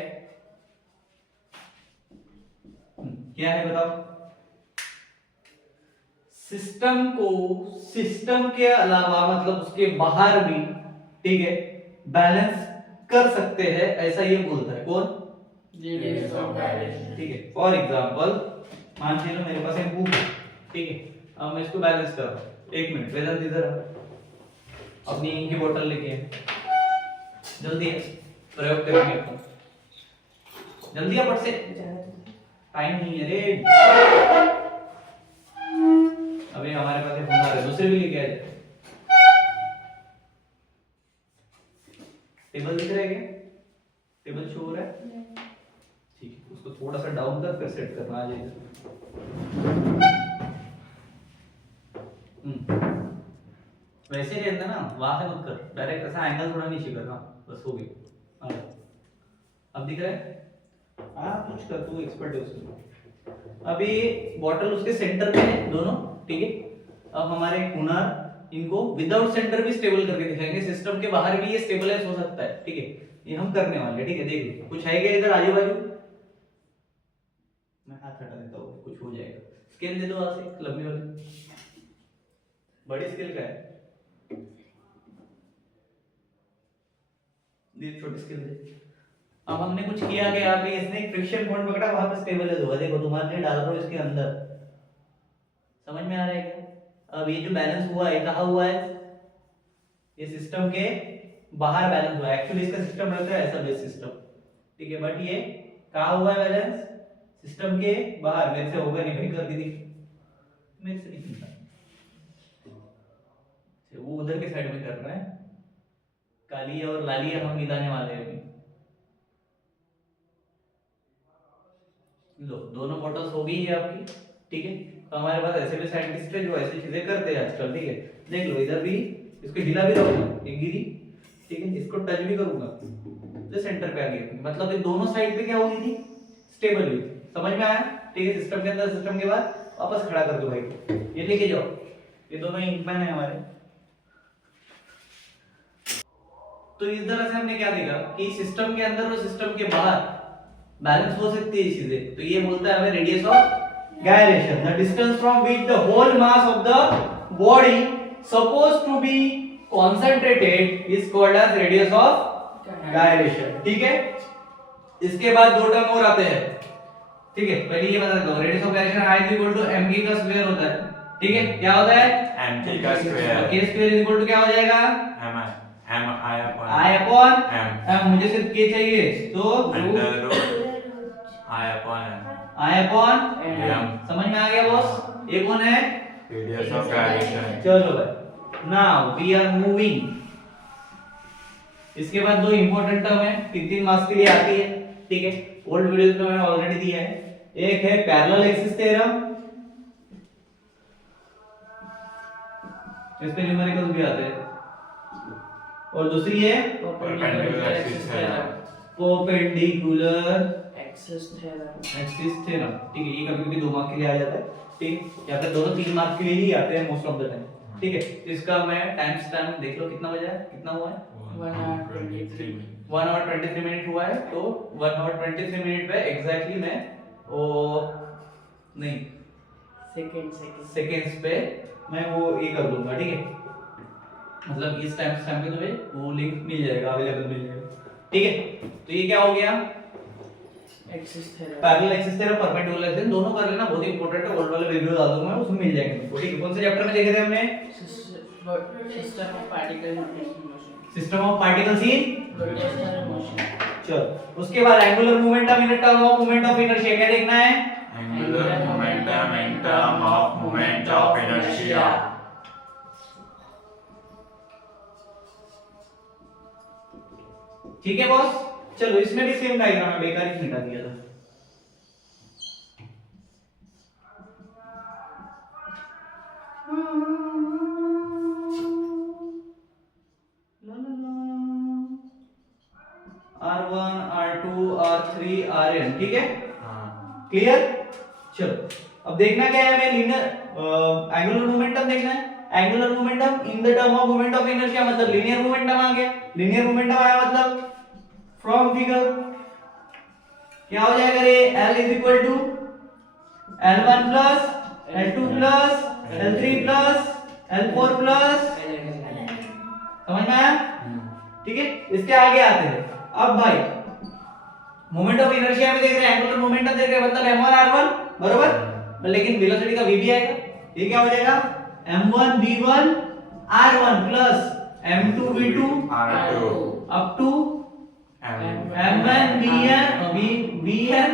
क्या है बताओ? सिस्टम को सिस्टम के अलावा मतलब उसके बाहर भी, ठीक है, बैलेंस कर सकते हैं, ऐसा ये बोलता है। कौन? Radius of gyration. ठीक है, फॉर एग्जांपल मान लो मेरे पास एक बुक है, ठीक है, अब मैं इसको बैलेंस कर रहा हूं। एक मिनट, वेदांत इधर आ, अपनी इंक की बोतल लेके जल्दी प्रयोग करेंगे अपन। जल्दी आ, पट से, टाइम नहीं है रे। अभी हमारे पास एक हुनर है, दूसरे भी लेके आ जाए। टेबल दिख रहा है क्या? टेबल शो हो रहा है? ठीक है, उसको थोड़ा सा डाउन कर फिर सेट करना आ जाएगा। वैसे ही रहता ना, वहां से मत कर, डायरेक्ट ऐसा एंगल थोड़ा नीचे कर। हाँ बस हो गई। अब दिख रहा है? हाँ कुछ कर, तू एक्सपर्ट है उसमें। अभी बॉटल उसके सेंटर में है दोनों, ठीक है। अब हमारे हुनर इनको विदाउट सेंटर भी स्टेबल करके दिखाएंगे, सिस्टम के बाहर भी ये स्टेबलाइज हो सकता है, ठीक है। ये हम करने वाले हैं, ठीक है। देख लो कुछ है क्या इधर आजू बाजू? मैं हाथ हटा देता हूँ, कुछ हो जाएगा। स्केल दे दो वहां से, लंबी वाली बड़ी स्केल का है, ये छोटी स्केल दे। अब हमने कुछ किया कि यहाँ पे इसने एक फ्रिक्शन पॉइंट पकड़ा, वहां पे स्टेबलाइज होगा। देखो तुम्हारे लिए डाल रहा हूँ इसके अंदर, समझ में आ रहा है क्या? अब ये जो बैलेंस हुआ है कहाँ हुआ है? ये सिस्टम के बाहर बैलेंस हुआ है। एक्चुअली इसका सिस्टम रहता है ऐसा बेस सिस्टम, ठीक है, बट ये कहाँ हुआ है बैलेंस? सिस्टम के बाहर। मेरे से होगा नहीं भाई, कर दी मेरे से नहीं होता। वो उधर के साइड में कर रहा है, काली और लाली हम मिलाने वाले हैं अभी। लो दोनों बॉटल्स हो गई है आपकी, ठीक है। तो हमारे पास ऐसे भी साइंटिस्ट है जो ऐसी चीजें करते हैं आजकल, ठीक है। देख लो इधर भी, इसको हिला भी रहूंगा, एक गिरी, ठीक है, इसको टच भी करूंगा तो सेंटर पे आ गई। मतलब ये दोनों साइड पे क्या हो गई थी? स्टेबल हुई थी। समझ में आया? ठीक है, सिस्टम के अंदर, सिस्टम के बाद वापस खड़ा कर दो भाई, ये लेके जाओ। ये दोनों इंकमैन है हमारे। तो इस तरह से हमने क्या देखा कि सिस्टम के अंदर और सिस्टम के बाहर बैलेंस हो सकती है चीजें। तो ये बोलता है हमें radius of gyration, the distance from which the whole mass of the body supposed to be concentrated is called as radius of gyration, ठीक है। इसके बाद दो टर्म और आते हैं, ठीक है। पहले ये बता देता हूं, radius of gyration i is equal to mk का स्क्वायर होता है, ठीक है। क्या होता है? mk का square. k square is equal to क्या हो जाएगा? i upon m। मुझे सिर्फ k चाहिए, तो under root i upon m। I upon M समझ में आ गया बॉस? ये कौन है? radius of gyration चलो भाई नाउ वी आर मूविंग। इसके बाद दो इंपॉर्टेंट टर्म है, 3 मार्क्स के लिए आती है, ठीक है? ओल्ड वीडियोस में मैंने ऑलरेडी दिया है। एक है पैरेलल एक्सिस थ्योरम, इस पे न्यूमेरिकल्स भी आते हैं, और दूसरी है perpendicular axis theorem perpendicular axis theorem. Axis theorem, ठीक है? ये कभी-कभी 2 मार्क के लिए आ जाता है, ठीक? या फिर दोनों 3 मार्क के लिए ही आते हैं मोस्ट ऑफ द टाइम, ठीक है? इसका मैं टाइम स्टैम्प देख लो कितना बजा है, कितना हुआ है? 1 hour 23 minutes 1 आवर 23 मिनट हुआ है। तो 1 आवर 23 मिनट पे एग्जैक्टली मैं वो नहीं सेकंड्स पे मैं वो ये कर दूंगा, ठीक है? मतलब इस टाइम स्टैम्प पे तुम्हें वो लिंक मिल जाएगा, अवेलेबल मिल जाएगा, ठीक है? तो ये क्या हो गया? Axis theorem. Parallel axis theorem, perpendicular axis, दोनों कर लेना, बहुत इंपॉर्टेंट है। ओल्ड वाले वीडियो डाल दूंगा, उसमें मिल जाएंगे तुमको, ठीक है? कौन से चैप्टर में देखे थे हमने? System of particle rotational motion. System of particles in rotational motion. चलो उसके बाद angular momentum in term of moment of inertia क्या देखना है? angular momentum in term of moment of inertia ठीक है बॉस? चलो इसमें भी सेम डायग्राम है, बेकार ही मिटा दिया था। R1 R2 R3 Rn, ठीक है? हाँ क्लियर? चलो अब देखना क्या है हमें? लीनियर एंगुलर मोमेंटम देखना है। Angular momentum in the term of moment of inertia, मतलब लीनियर मोमेंटम आ गया। लीनियर मोमेंटम आया मतलब फ्रॉम फिगर क्या हो जाएगा रे? L is equal to L1 plus L2 plus L3 plus L4 plus, समझ में आया? ठीक है? इसके आगे आते हैं। अब भाई मोमेंट ऑफ इनर्शिया में देख रहे हैं, एंगुलर मोमेंटम देख रहे हैं, मतलब m1 r1 बरोबर, लेकिन वेलोसिटी का v भी आएगा। ये क्या हो जाएगा? m1 v1 r1 plus m2 v2 R2 up to M m1 vn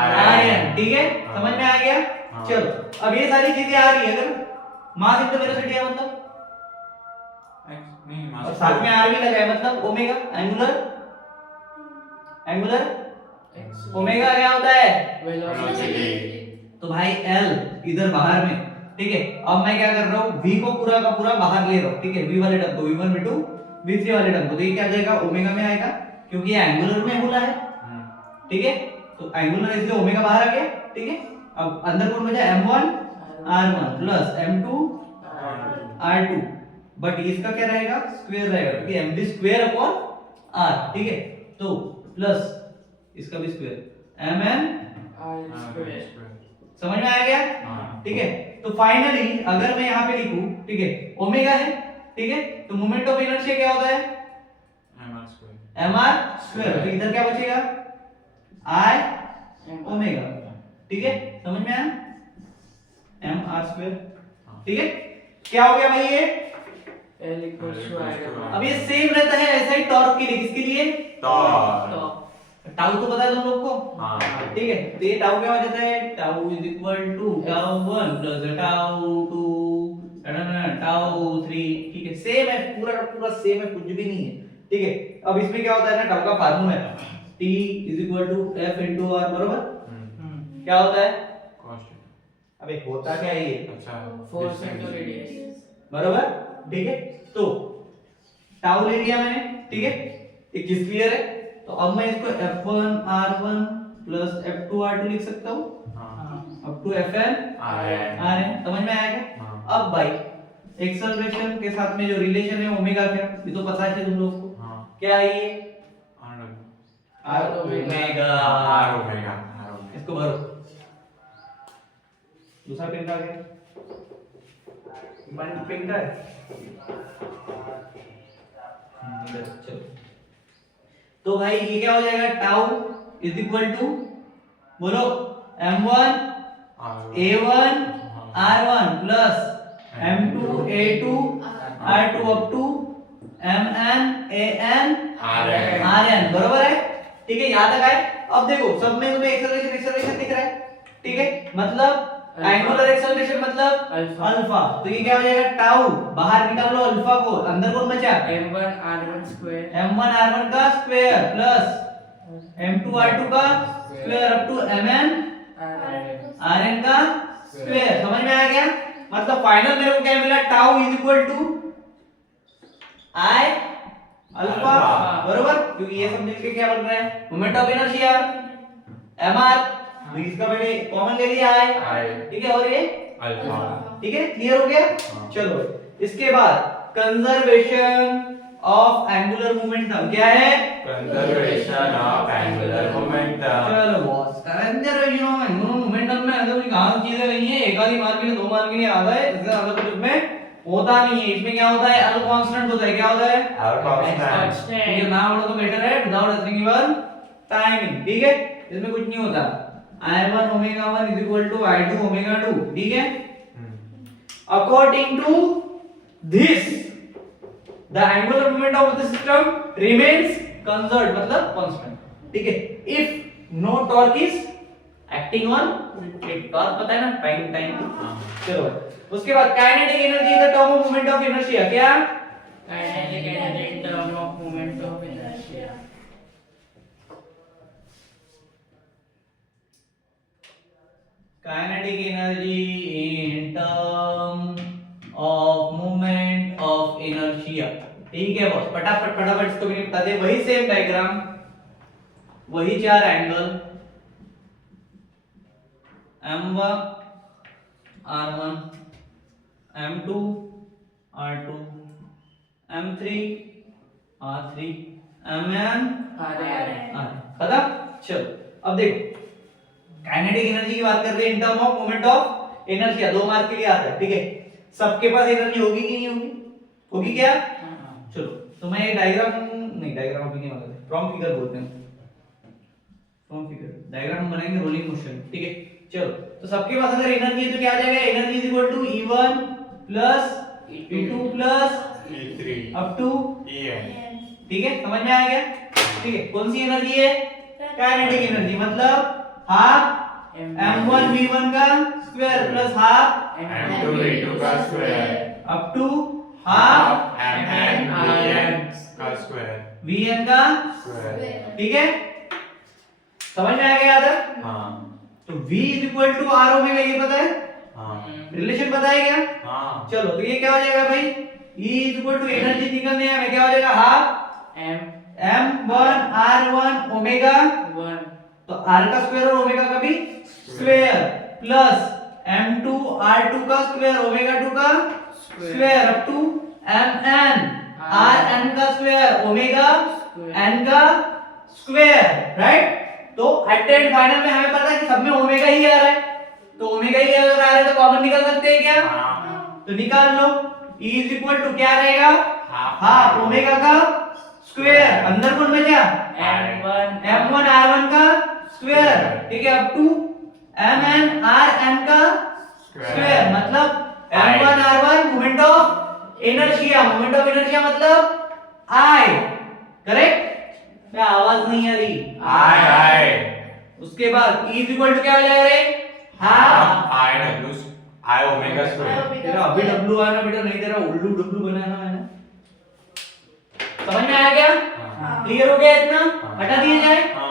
rn, ठीक है? समझ में आ गया? हाँ। चलो अब ये सारी चीजें आ रही है, अगर मास इंटू वेलोसिटी है मतलब, नहीं और साथ में r भी लगा है मतलब ओमेगा, एंगुलर ओमेगा क्या होता है? वेलोसिटी तो भाई L इधर बाहर में, ठीक है? अब मैं क्या कर रहा हूँ? V को पूरा का पूरा बाहर ले रहा हूँ, ठीक है? V वाले टर्म को, V1 V2 V3 वाले टर्म को, तो ये क्या आ जाएगा? ओमेगा में आएगा, क्योंकि ये एंगुलर में बोला है, ठीक है? तो एंगुलर इसलिए ओमेगा बाहर आ गया, ठीक है? अब अंदर कौन बचा? m1 r1 plus m2 r2, but इसका क्या रहेगा? स्क्वायर रहेगा, क्योंकि mv स्क्वायर अपॉन r, ठीक है? तो प्लस इसका भी स्क्वायर mn, समझ में आ गया? ठीक है? तो फाइनली अगर मैं यहाँ पे लिखूं, ठीक है, ओमेगा है, ठीक है? तो मोमेंट ऑफ इनर्शिया क्या होता है? mr square. तो इधर क्या बचेगा? I ओमेगा, ठीक है? समझ में आया? mr स्क्वायर, ठीक है? क्या हो गया भाई ये? L equals to I। अब ये सेम रहता है ऐसा ही टॉर्क के लिए, किसके लिए? टॉर्क टाउ तो पता है तुम लोग को, हाँ ठीक है? तो ये टाउ क्या हो जाता है? Tau is equal to tau 1 plus tau 2 tau 3, ठीक है? सेम है, पूरा का पूरा सेम है, कुछ भी नहीं है, ठीक है? अब इसमें क्या होता है ना, टाउ का फार्मूला है T is equal to F into R, बरोबर? क्या होता है? कांस्टेंट अबे होता क्या है ये? अच्छा फोर्स इनटू रेडियस। बरोबर, ठीक है? तो टाउ ले लिया मैंने, ठीक है? ये किस क्लियर है? तो अब मैं इसको F1 R1 plus F2 R2 लिख सकता हूँ, हाँ अप टू Fn Rn, समझ में आएगा? हाँ अब भाई एक्सेलरेशन के साथ में जो रिलेशन है ओमेगा क्या, ये तो पता है तुम लोग को, हाँ क्या है ये? R R omega. ओमेगा इसको भरो, दूसरा पेन का गया, वन पेन का है, इधर चलो। तो भाई ये क्या हो जाएगा? टाउ इज इक्वल टू, बोलो, m1 a1 r1 plus m2 a2 r2 up to mn an rn, बरोबर है? ठीक है? यहां तक आए? अब देखो सब में तुम्हें एक्सेलरेशन दिख रहा है, ठीक है, मतलब एंगुलर एक्सेलरेशन मतलब अल्फा अल्फा। तो ये क्या हो जाएगा, टाउ, बाहर निकाल लो अल्फा को, अंदर कौन बचा, m1 r1 square m1 r1 का स्क्वायर प्लस m2 r2 का square up to mn rn का स्क्वायर। समझ में आ गया, मतलब फाइनल मेरे को क्या मिला, tau is equal to I alpha, बरोबर, क्योंकि ये सब मिलके क्या बन रहा है, मोमेंट ऑफ इनर्शिया mr, तो इसका मैंने कॉमन ले लिया आई, ठीक है, और ये अल्फा। ठीक है, क्लियर हो गया। चलो इसके बाद कंजर्वेशन ऑफ एंगुलर मोमेंटम क्या है, कंजर्वेशन ऑफ एंगुलर मोमेंटम। चलो boss, conservation of angular momentum में ऐसा कुछ खास चीजें नहीं है, एक आधी मार्क के लिए 2 मार्क के लिए आता है, इससे ज्यादा कुछ इसमें होता नहीं है। इसमें क्या होता है, एल कांस्टेंट होता है, क्या होता है, और कांस्टेंट। ये नाम बोलो तो बेटर है, विदाउट एसिंग यूर टाइमिंग, ठीक है, इसमें कुछ नहीं होता। I1 omega 1 is equal to I2 omega 2, ठीक है, according to this the angular moment of the system remains conserved, मतलब constant, ठीक है, if no torque is acting on it, torque पता है ना, टाइम। चलो उसके बाद kinetic energy in the term of moment of inertia, क्या, kinetic energy in term of moment of inertia kinetic energy in term of moment of inertia, ठीक है boss, फटाफट इसको भी निपटा दे। वही सेम डायग्राम, वही 4 angle, m1 r1 m2 r2 m3 r3 mn r, खत्म। चलो अब देखो, काइनेटिक एनर्जी की बात कर रहे हैं इन term of moment of inertia, 2 mark के लिए आता है, ठीक है, सबके पास एनर्जी होगी कि नहीं होगी, होगी क्या, चलो तो मैं ये डायग्राम अभी नहीं बनाते, फ्रॉम फिगर बोलते हैं, फ्रॉम फिगर डायग्राम बनाएंगे रोलिंग मोशन, ठीक है। चलो तो सबके पास अगर एनर्जी है तो क्या आ जाएगा, energy is equal to E1 plus E2 plus E3 up to En। ठीक है, समझ में आ गया, ठीक है, कौन सी एनर्जी है, काइनेटिक एनर्जी, मतलब हाफ m1 v1 का square plus half m2 v2 का square up to half mn vn का स्क्वायर vn का स्क्वायर। ठीक है, समझ में आ गया आदर। हाँ तो v is equal to r omega, ये पता है, हाँ रिलेशन पता है क्या, हाँ। चलो तो ये क्या हो जाएगा भाई, E is equal to energy निकलने हमें क्या हो जाएगा, हाफ m1 r1 ओमेगा, 1 तो r का स्क्वायर और ओमेगा का भी स्क्वायर प्लस m2 r2 का स्क्वायर ओमेगा 2 का square up to mn rn का स्क्वायर ओमेगा n का स्क्वायर, राइट। तो एट एंड फाइनल में हमें पता है कि सब में ओमेगा ही आ रहा है, तो ओमेगा ही अगर आ रहा है तो कॉमन निकाल सकते हैं क्या, हाँ। तो निकाल लो, E इज इक्वल टू क्या रहेगा, हाफ हाफ ओमेगा का स्क्वायर, अंदर कौन बचा, m1 r1 का स्क्वायर, ठीक है, अप टू mn rn का स्क्वायर, मतलब m1 r1 moment of inertia, moment of inertia मतलब I, करेक्ट, क्या आवाज नहीं आ रही, आई। उसके बाद E इज इक्वल टू क्या हो जाएगा रे, half I W I omega square. तेरा अभी W आया ना बेटा, नहीं तेरा उल्लू W बनाया ना मैंने, समझ में आ गया, हाँ। क्लियर हो गया इतना, हाँ। हटा दिया जाए। हाँ।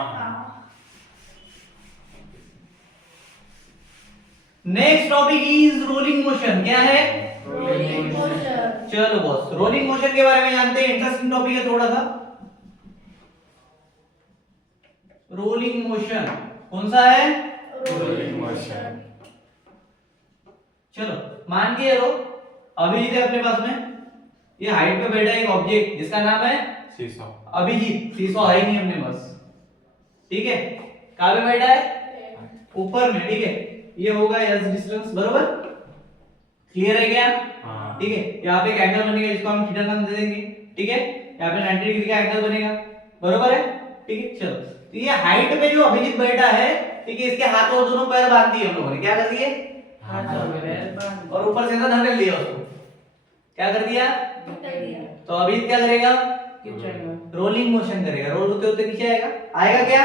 Next topic is rolling motion, क्या है, Rolling motion. चलो बॉस रोलिंग मोशन के बारे में जानते हैं, इंटरेस्टिंग टॉपिक है थोड़ा सा। रोलिंग मोशन कौन सा है, रोलिंग मोशन। चलो मान के चलो, अभिजीत है अपने पास में, ये हाइट पे बैठा एक ऑब्जेक्ट जिसका नाम है सीसॉ। अभिजीत, सीसॉ है ही नहीं अपने पास, ठीक है, कहां पे बैठा है, ऊपर में, ठीक है, ये होगा एस डिस्टेंस, बरोबर, क्लियर है क्या, हाँ। ठीक है, यहाँ पे एक एंगल बनेगा जिसको हम थीटा नाम दे देंगे, ठीक है, यहाँ पे 90 डिग्री का एंगल बनेगा, बरोबर है, ठीक है। चलो तो ये हाइट पे जो अभिजीत बैठा है, ठीक है, इसके हाथ और दोनों पैर बांध दिए हम लोगों ने, क्या कर दिए, और ऊपर से ना धकेल दिया उसको, क्या कर दिया, तो अभिजीत क्या करेगा, रोलिंग मोशन करेगा, रोल होते होते नीचे आएगा, आएगा क्या,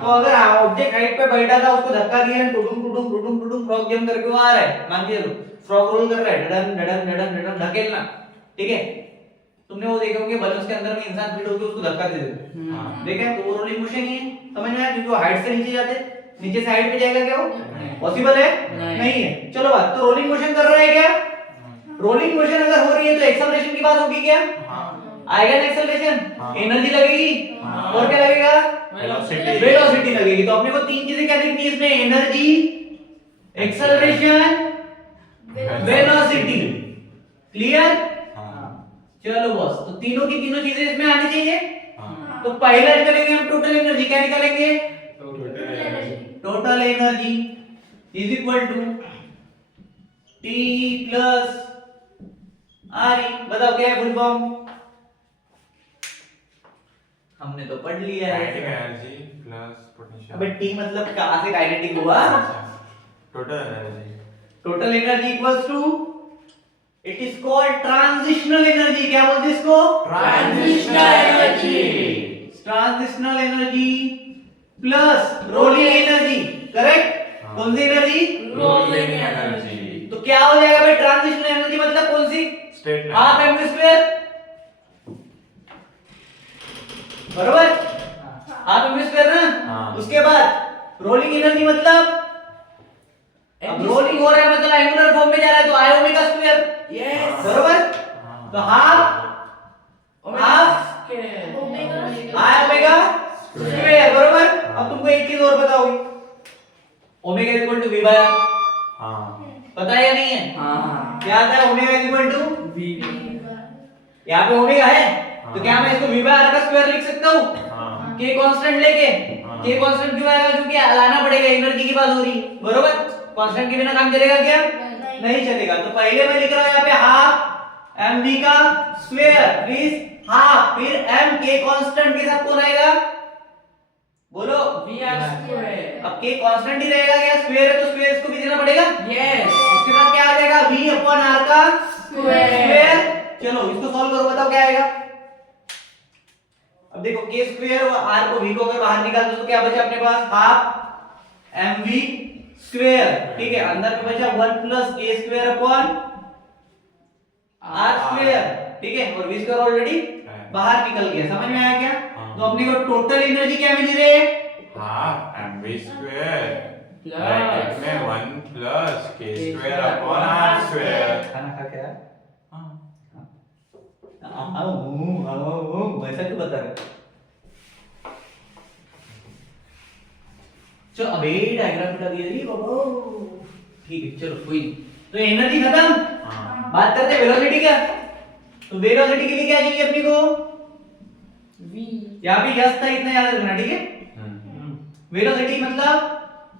तो अगर ऑब्जेक्ट हाइट पे बैठा था उसको धक्का दिया टुडुम टुडुम टुडुम टुडुम फ्रॉग जंप करके वो आ रहा है, मान के चलो फ्रॉग रोल कर रहा है, डडम डडम डडम डडम धकेलना, ठीक है। तुमने वो देखा होगा बलून्स के अंदर में इंसान फिट होकर उसको धक्का दे देते, हाँ। देखा है? तो वो रोलिंग मोशन ही है, समझ में आया? क्योंकि वो हाइट से नीचे जाते, नीचे से हाइट पे जाएगा क्या वो पॉसिबल है? नहीं है। चलो बात, तो रोलिंग मोशन कर रहा है क्या? रोलिंग मोशन अगर हो रही है तो एक्सेलरेशन की बात होगी क्या? आएगा ना एक्सेलरेशन, हाँ। एनर्जी लगेगी हाँ। और क्या लगेगा? वेलोसिटी। वेलोसिटी लगेगी। तो अपने को तीन चीजें क्या देखनी है इसमें, एनर्जी, एक्सेलरेशन, वेलोसिटी। क्लियर? चलो बॉस, तो तीनों की तीनों चीजें इसमें आनी चाहिए। तो पहला निकालेंगे हम टोटल एनर्जी, क्या निकालेंगे? Total energy is equal to T plus R E. बताओ क्या है फुल फॉर्म? हमने तो पढ़ लिया काइनेटिक है। Energy plus potential. अबे टी मतलब कहां से काइनेटिक हुआ? Total energy. Total energy equals to, it is called transitional energy. क्या बोलते हैं इसको? Transitional energy. Transitional energy plus rolling energy, correct? हाँ। कौन सी एनर्जी? Rolling energy. तो क्या हो जाएगा भाई? ट्रांजिशनल एनर्जी मतलब कौन सी? स्टेट हाफ एम स्क्वायर, बरोबर? हाफ एम स्क्वायर ना? हाँ। उसके बाद रोलिंग एनर्जी मतलब, अब रोलिंग हो रहा है मतलब एंगुलर फॉर्म में जा रहा है तो आई ओमेगा स्क्वायर, यस बरोबर? तो हाफ आई ओमेगा स्क्वायर, बरोबर? अब तुमको एक चीज और पता होगी, omega equal to V by R. हाँ। पता है या नहीं है? हाँ क्या आता है ओमेगा इक्वल टू? वी यहाँ पे ओमेगा है तो हाँ। क्या मैं इसको वी बाय आर का स्क्वायर लिख सकता हूँ? हाँ। के कांस्टेंट लेके। हाँ। के कांस्टेंट क्यों आएगा? क्योंकि लाना पड़ेगा, एनर्जी की बात हो रही है, बरोबर? कांस्टेंट के बिना काम चलेगा क्या? नहीं चलेगा। तो पहले मैं लिख रहा हूं यहाँ पे हाफ एम वी का स्क्वायर, प्लीज हाफ, फिर एम के कांस्टेंट के साथ कौन आएगा? बोलो। वी आर स्क्वायर अब के कांस्टेंट ही रहेगा क्या? स्क्वायर है तो स्क्वायर इसको भी देना पड़ेगा। यस उसके साथ क्या आ जाएगा? v अपॉन r का स्क्वायर स्क्वायर। चलो इसको सॉल्व करो, बताओ क्या आएगा? अब देखो के स्क्वायर और r को v को अगर बाहर निकाल दो तो क्या बचा अपने पास? हाफ एम वी स्क्वायर, ठीक है। अंदर में बचा 1 plus K square upon r square, ठीक है। और v स्क्वायर ऑलरेडी बाहर निकल गया, समझ में आया क्या? हाँ। तो अपने को टोटल एनर्जी क्या मिल रही है? Half mv square plus bracket में 1 plus k square upon r square. खाना खा क्या? हाँ। वैसा क्यों बता रहे? चलो अबे डायग्राम बता दिया जी बाबा, ठीक है चलो कोई नहीं। तो एनर्जी खत्म, हाँ। बात करते हैं वेलोसिटी का। तो वेलोसिटी के लिए क्या चाहिए अपनी को? वी यहाँ पे यस था, इतना याद रखना, ठीक है। वेलोसिटी मतलब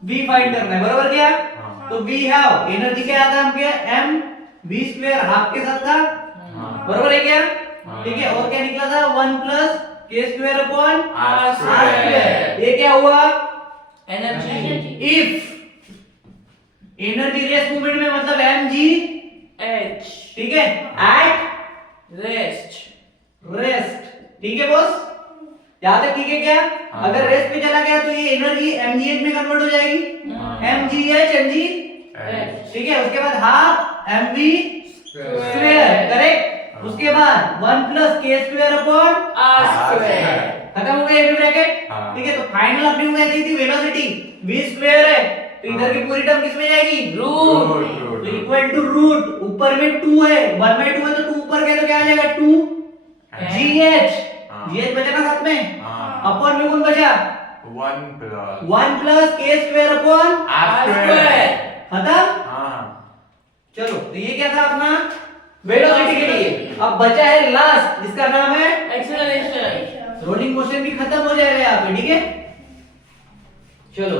v फाइंड करना है, बरोबर क्या? हाँ। तो v हैव एनर्जी क्या आता है हमके? m v स्क्वायर हाफ के साथ था, हाँ। बरोबर है क्या? हाँ। ठीक है। और क्या निकला था? 1 plus K square upon R r square. Square. ये क्या हुआ? Energy if energy race movement में मतलब mg, एच ठीक है, एट रेस्ट रेस्ट, ठीक है बॉस? यहां तक ठीक है क्या? हाँ। अगर रेस्ट पे चला गया तो ये एनर्जी mgh में कन्वर्ट हो जाएगी, हाँ। mgh mg, H ठीक है। उसके बाद हाफ mv स्क्वायर, करेक्ट। उसके बाद 1 plus K square upon are square खत्म हो गया ये ब्रैकेट, हाँ। ठीक है। तो फाइनल अपनी को क्या थी? वेलोसिटी v स्क्वायर है तो इधर की पूरी टर्म किस में जाएगी? रूट। तो इक्वल टू रूट, ऊपर में 2 है, 1/2 है तो 2 ऊपर गया तो क्या आ जाएगा? 2 gh, हाँ। gh बचा ना साथ में, हाँ। अपॉन में कौन बचा? 1 plus 1 plus K square upon r square. खत्म। हाँ। चलो तो ये क्या था अपना वेलोसिटी के लिए। अब बचा है लास्ट, जिसका नाम है एक्सेलरेशन रोलिंग मोशन, भी खत्म हो जाएगा यहाँ पे, ठीक है। चलो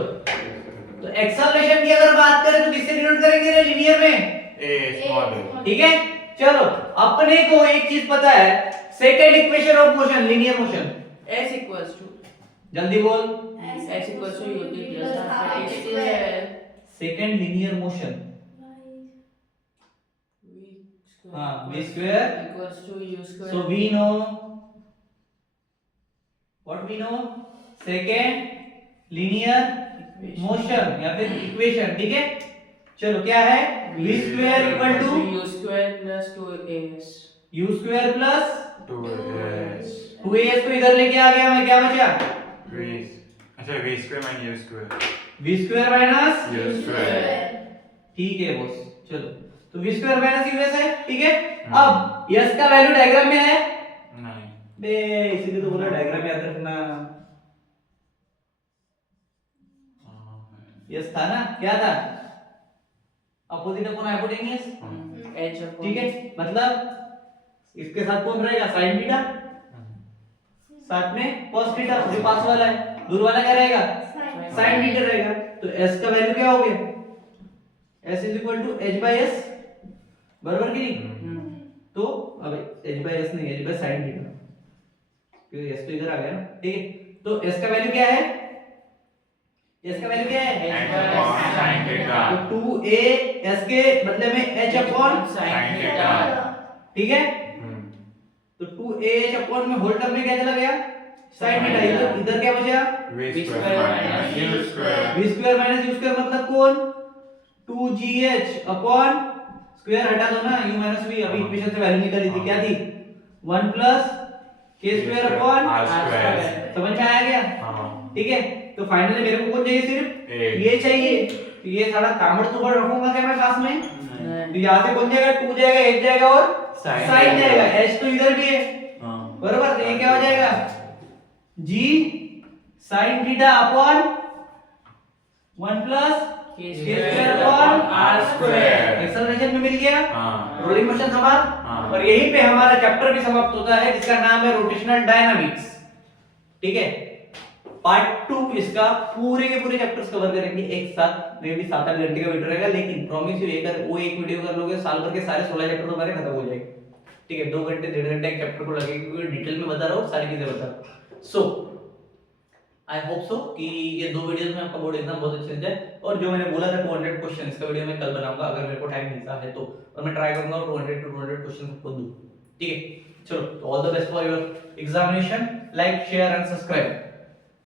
तो एक्सेलरेशन की अगर बात करें तो किससे डिनोट करेंगे? लीनियर में, a स्मॉल। ठीक है। चलो अपने को एक चीज पता है, second equation of motion, linear motion. S equals to जल्दी बोल। S equals to UT plus half square second linear motion, हाँ, v square equals to u square. so we know what we know, second linear motion या फिर equation, ठीक है। चलो क्या है, v square equal to u square plus 2as u square plus 2as 2as को इधर लेके आ गया मैं, क्या बचा, अच्छा v square minus u square v square minus, u square ठीक है बॉस। चलो तो v स्क्वायर माइनस us है, ठीक है। अब s का वैल्यू डायग्राम में है नहीं बे, इसीलिए तो बोला डायग्राम याद रखना। यस था ना, क्या था, opposite upon hypotenuse, h upon ठीक है। मतलब इसके साथ कौन रहेगा, sin थीटा, साथ में cos थीटा, जो पास वाला है, दूर वाला क्या रहेगा, sin थीटा रहेगा। तो s का वैल्यू क्या हो गया, s is equal to h by s, बराबर कि नहीं। तो अब h बाय s नहीं, h बाय sin थीटा, क्योंकि s तो इधर आ गया ना, ठीक है। तो s का वैल्यू क्या है, s का वैल्यू क्या है, h upon sin थीटा तो 2a s के बदले में h अपॉन sin थीटा ठीक है। तो 2ah अपॉन में होल टर्म में क्या चला गया, sin थीटा, इधर क्या बचा, v square minus u square v square minus u square मतलब कौन, 2gh अपॉन स्क्वायर हटा दो ना, u माइनस v, अभी इक्वेशन से वैल्यू निकाली थी, क्या थी 1 plus k square upon r square. समझ में आया क्या, हां ठीक है। तो फाइनली मेरे को कौन चाहिए, सिर्फ एक। ये चाहिए। तो ये सारा कामड़ तो बड़ रखूंगा क्या मैं पास में, तो नहीं यहाँ से कौन जाएगा, 2 जाएगा, 8 जाएगा और Sin sin जाएगा। जाएगा, h तो इधर भी है, हां बराबर। तो ये क्या हो जाएगा, g sin theta upon 1 plus k k square upon r square, acceleration में मिल गया, हां रोलिंग मोशन समाप्त। हाँ। और यहीं पे हमारा चैप्टर भी समाप्त होता है, जिसका नाम है रोटेशनल डायनामिक्स, ठीक है। पार्ट 2 इसका पूरे के पूरे चैप्टर्स कवर करेंगे एक साथ, मे भी 7-8 घंटे का वीडियो रहेगा, लेकिन प्रॉमिस यू वो एक वीडियो कर लोगे, साल भर के सारे 16 चैप्टर तुम्हारे खत्म हो जाएंगे, ठीक है। 2 घंटे 1.5 घंटे एक चैप्टर को लगेगा, क्योंकि डिटेल में बता रहा हूँ, सारी चीजें बता रहा हूँ। सो आई होप सो कि ये 2 वीडियोस में आपका बोर्ड एग्जाम बहुत अच्छे से जाए। और जो मैंने बोला था 200 क्वेश्चंस का वीडियो मैं कल बनाऊंगा, अगर मेरे को टाइम मिलता है तो, और मैं ट्राई करूंगा 200 to 200 क्वेश्चंस को दूं, ठीक है। चलो, all the best for your examination, like share and subscribe.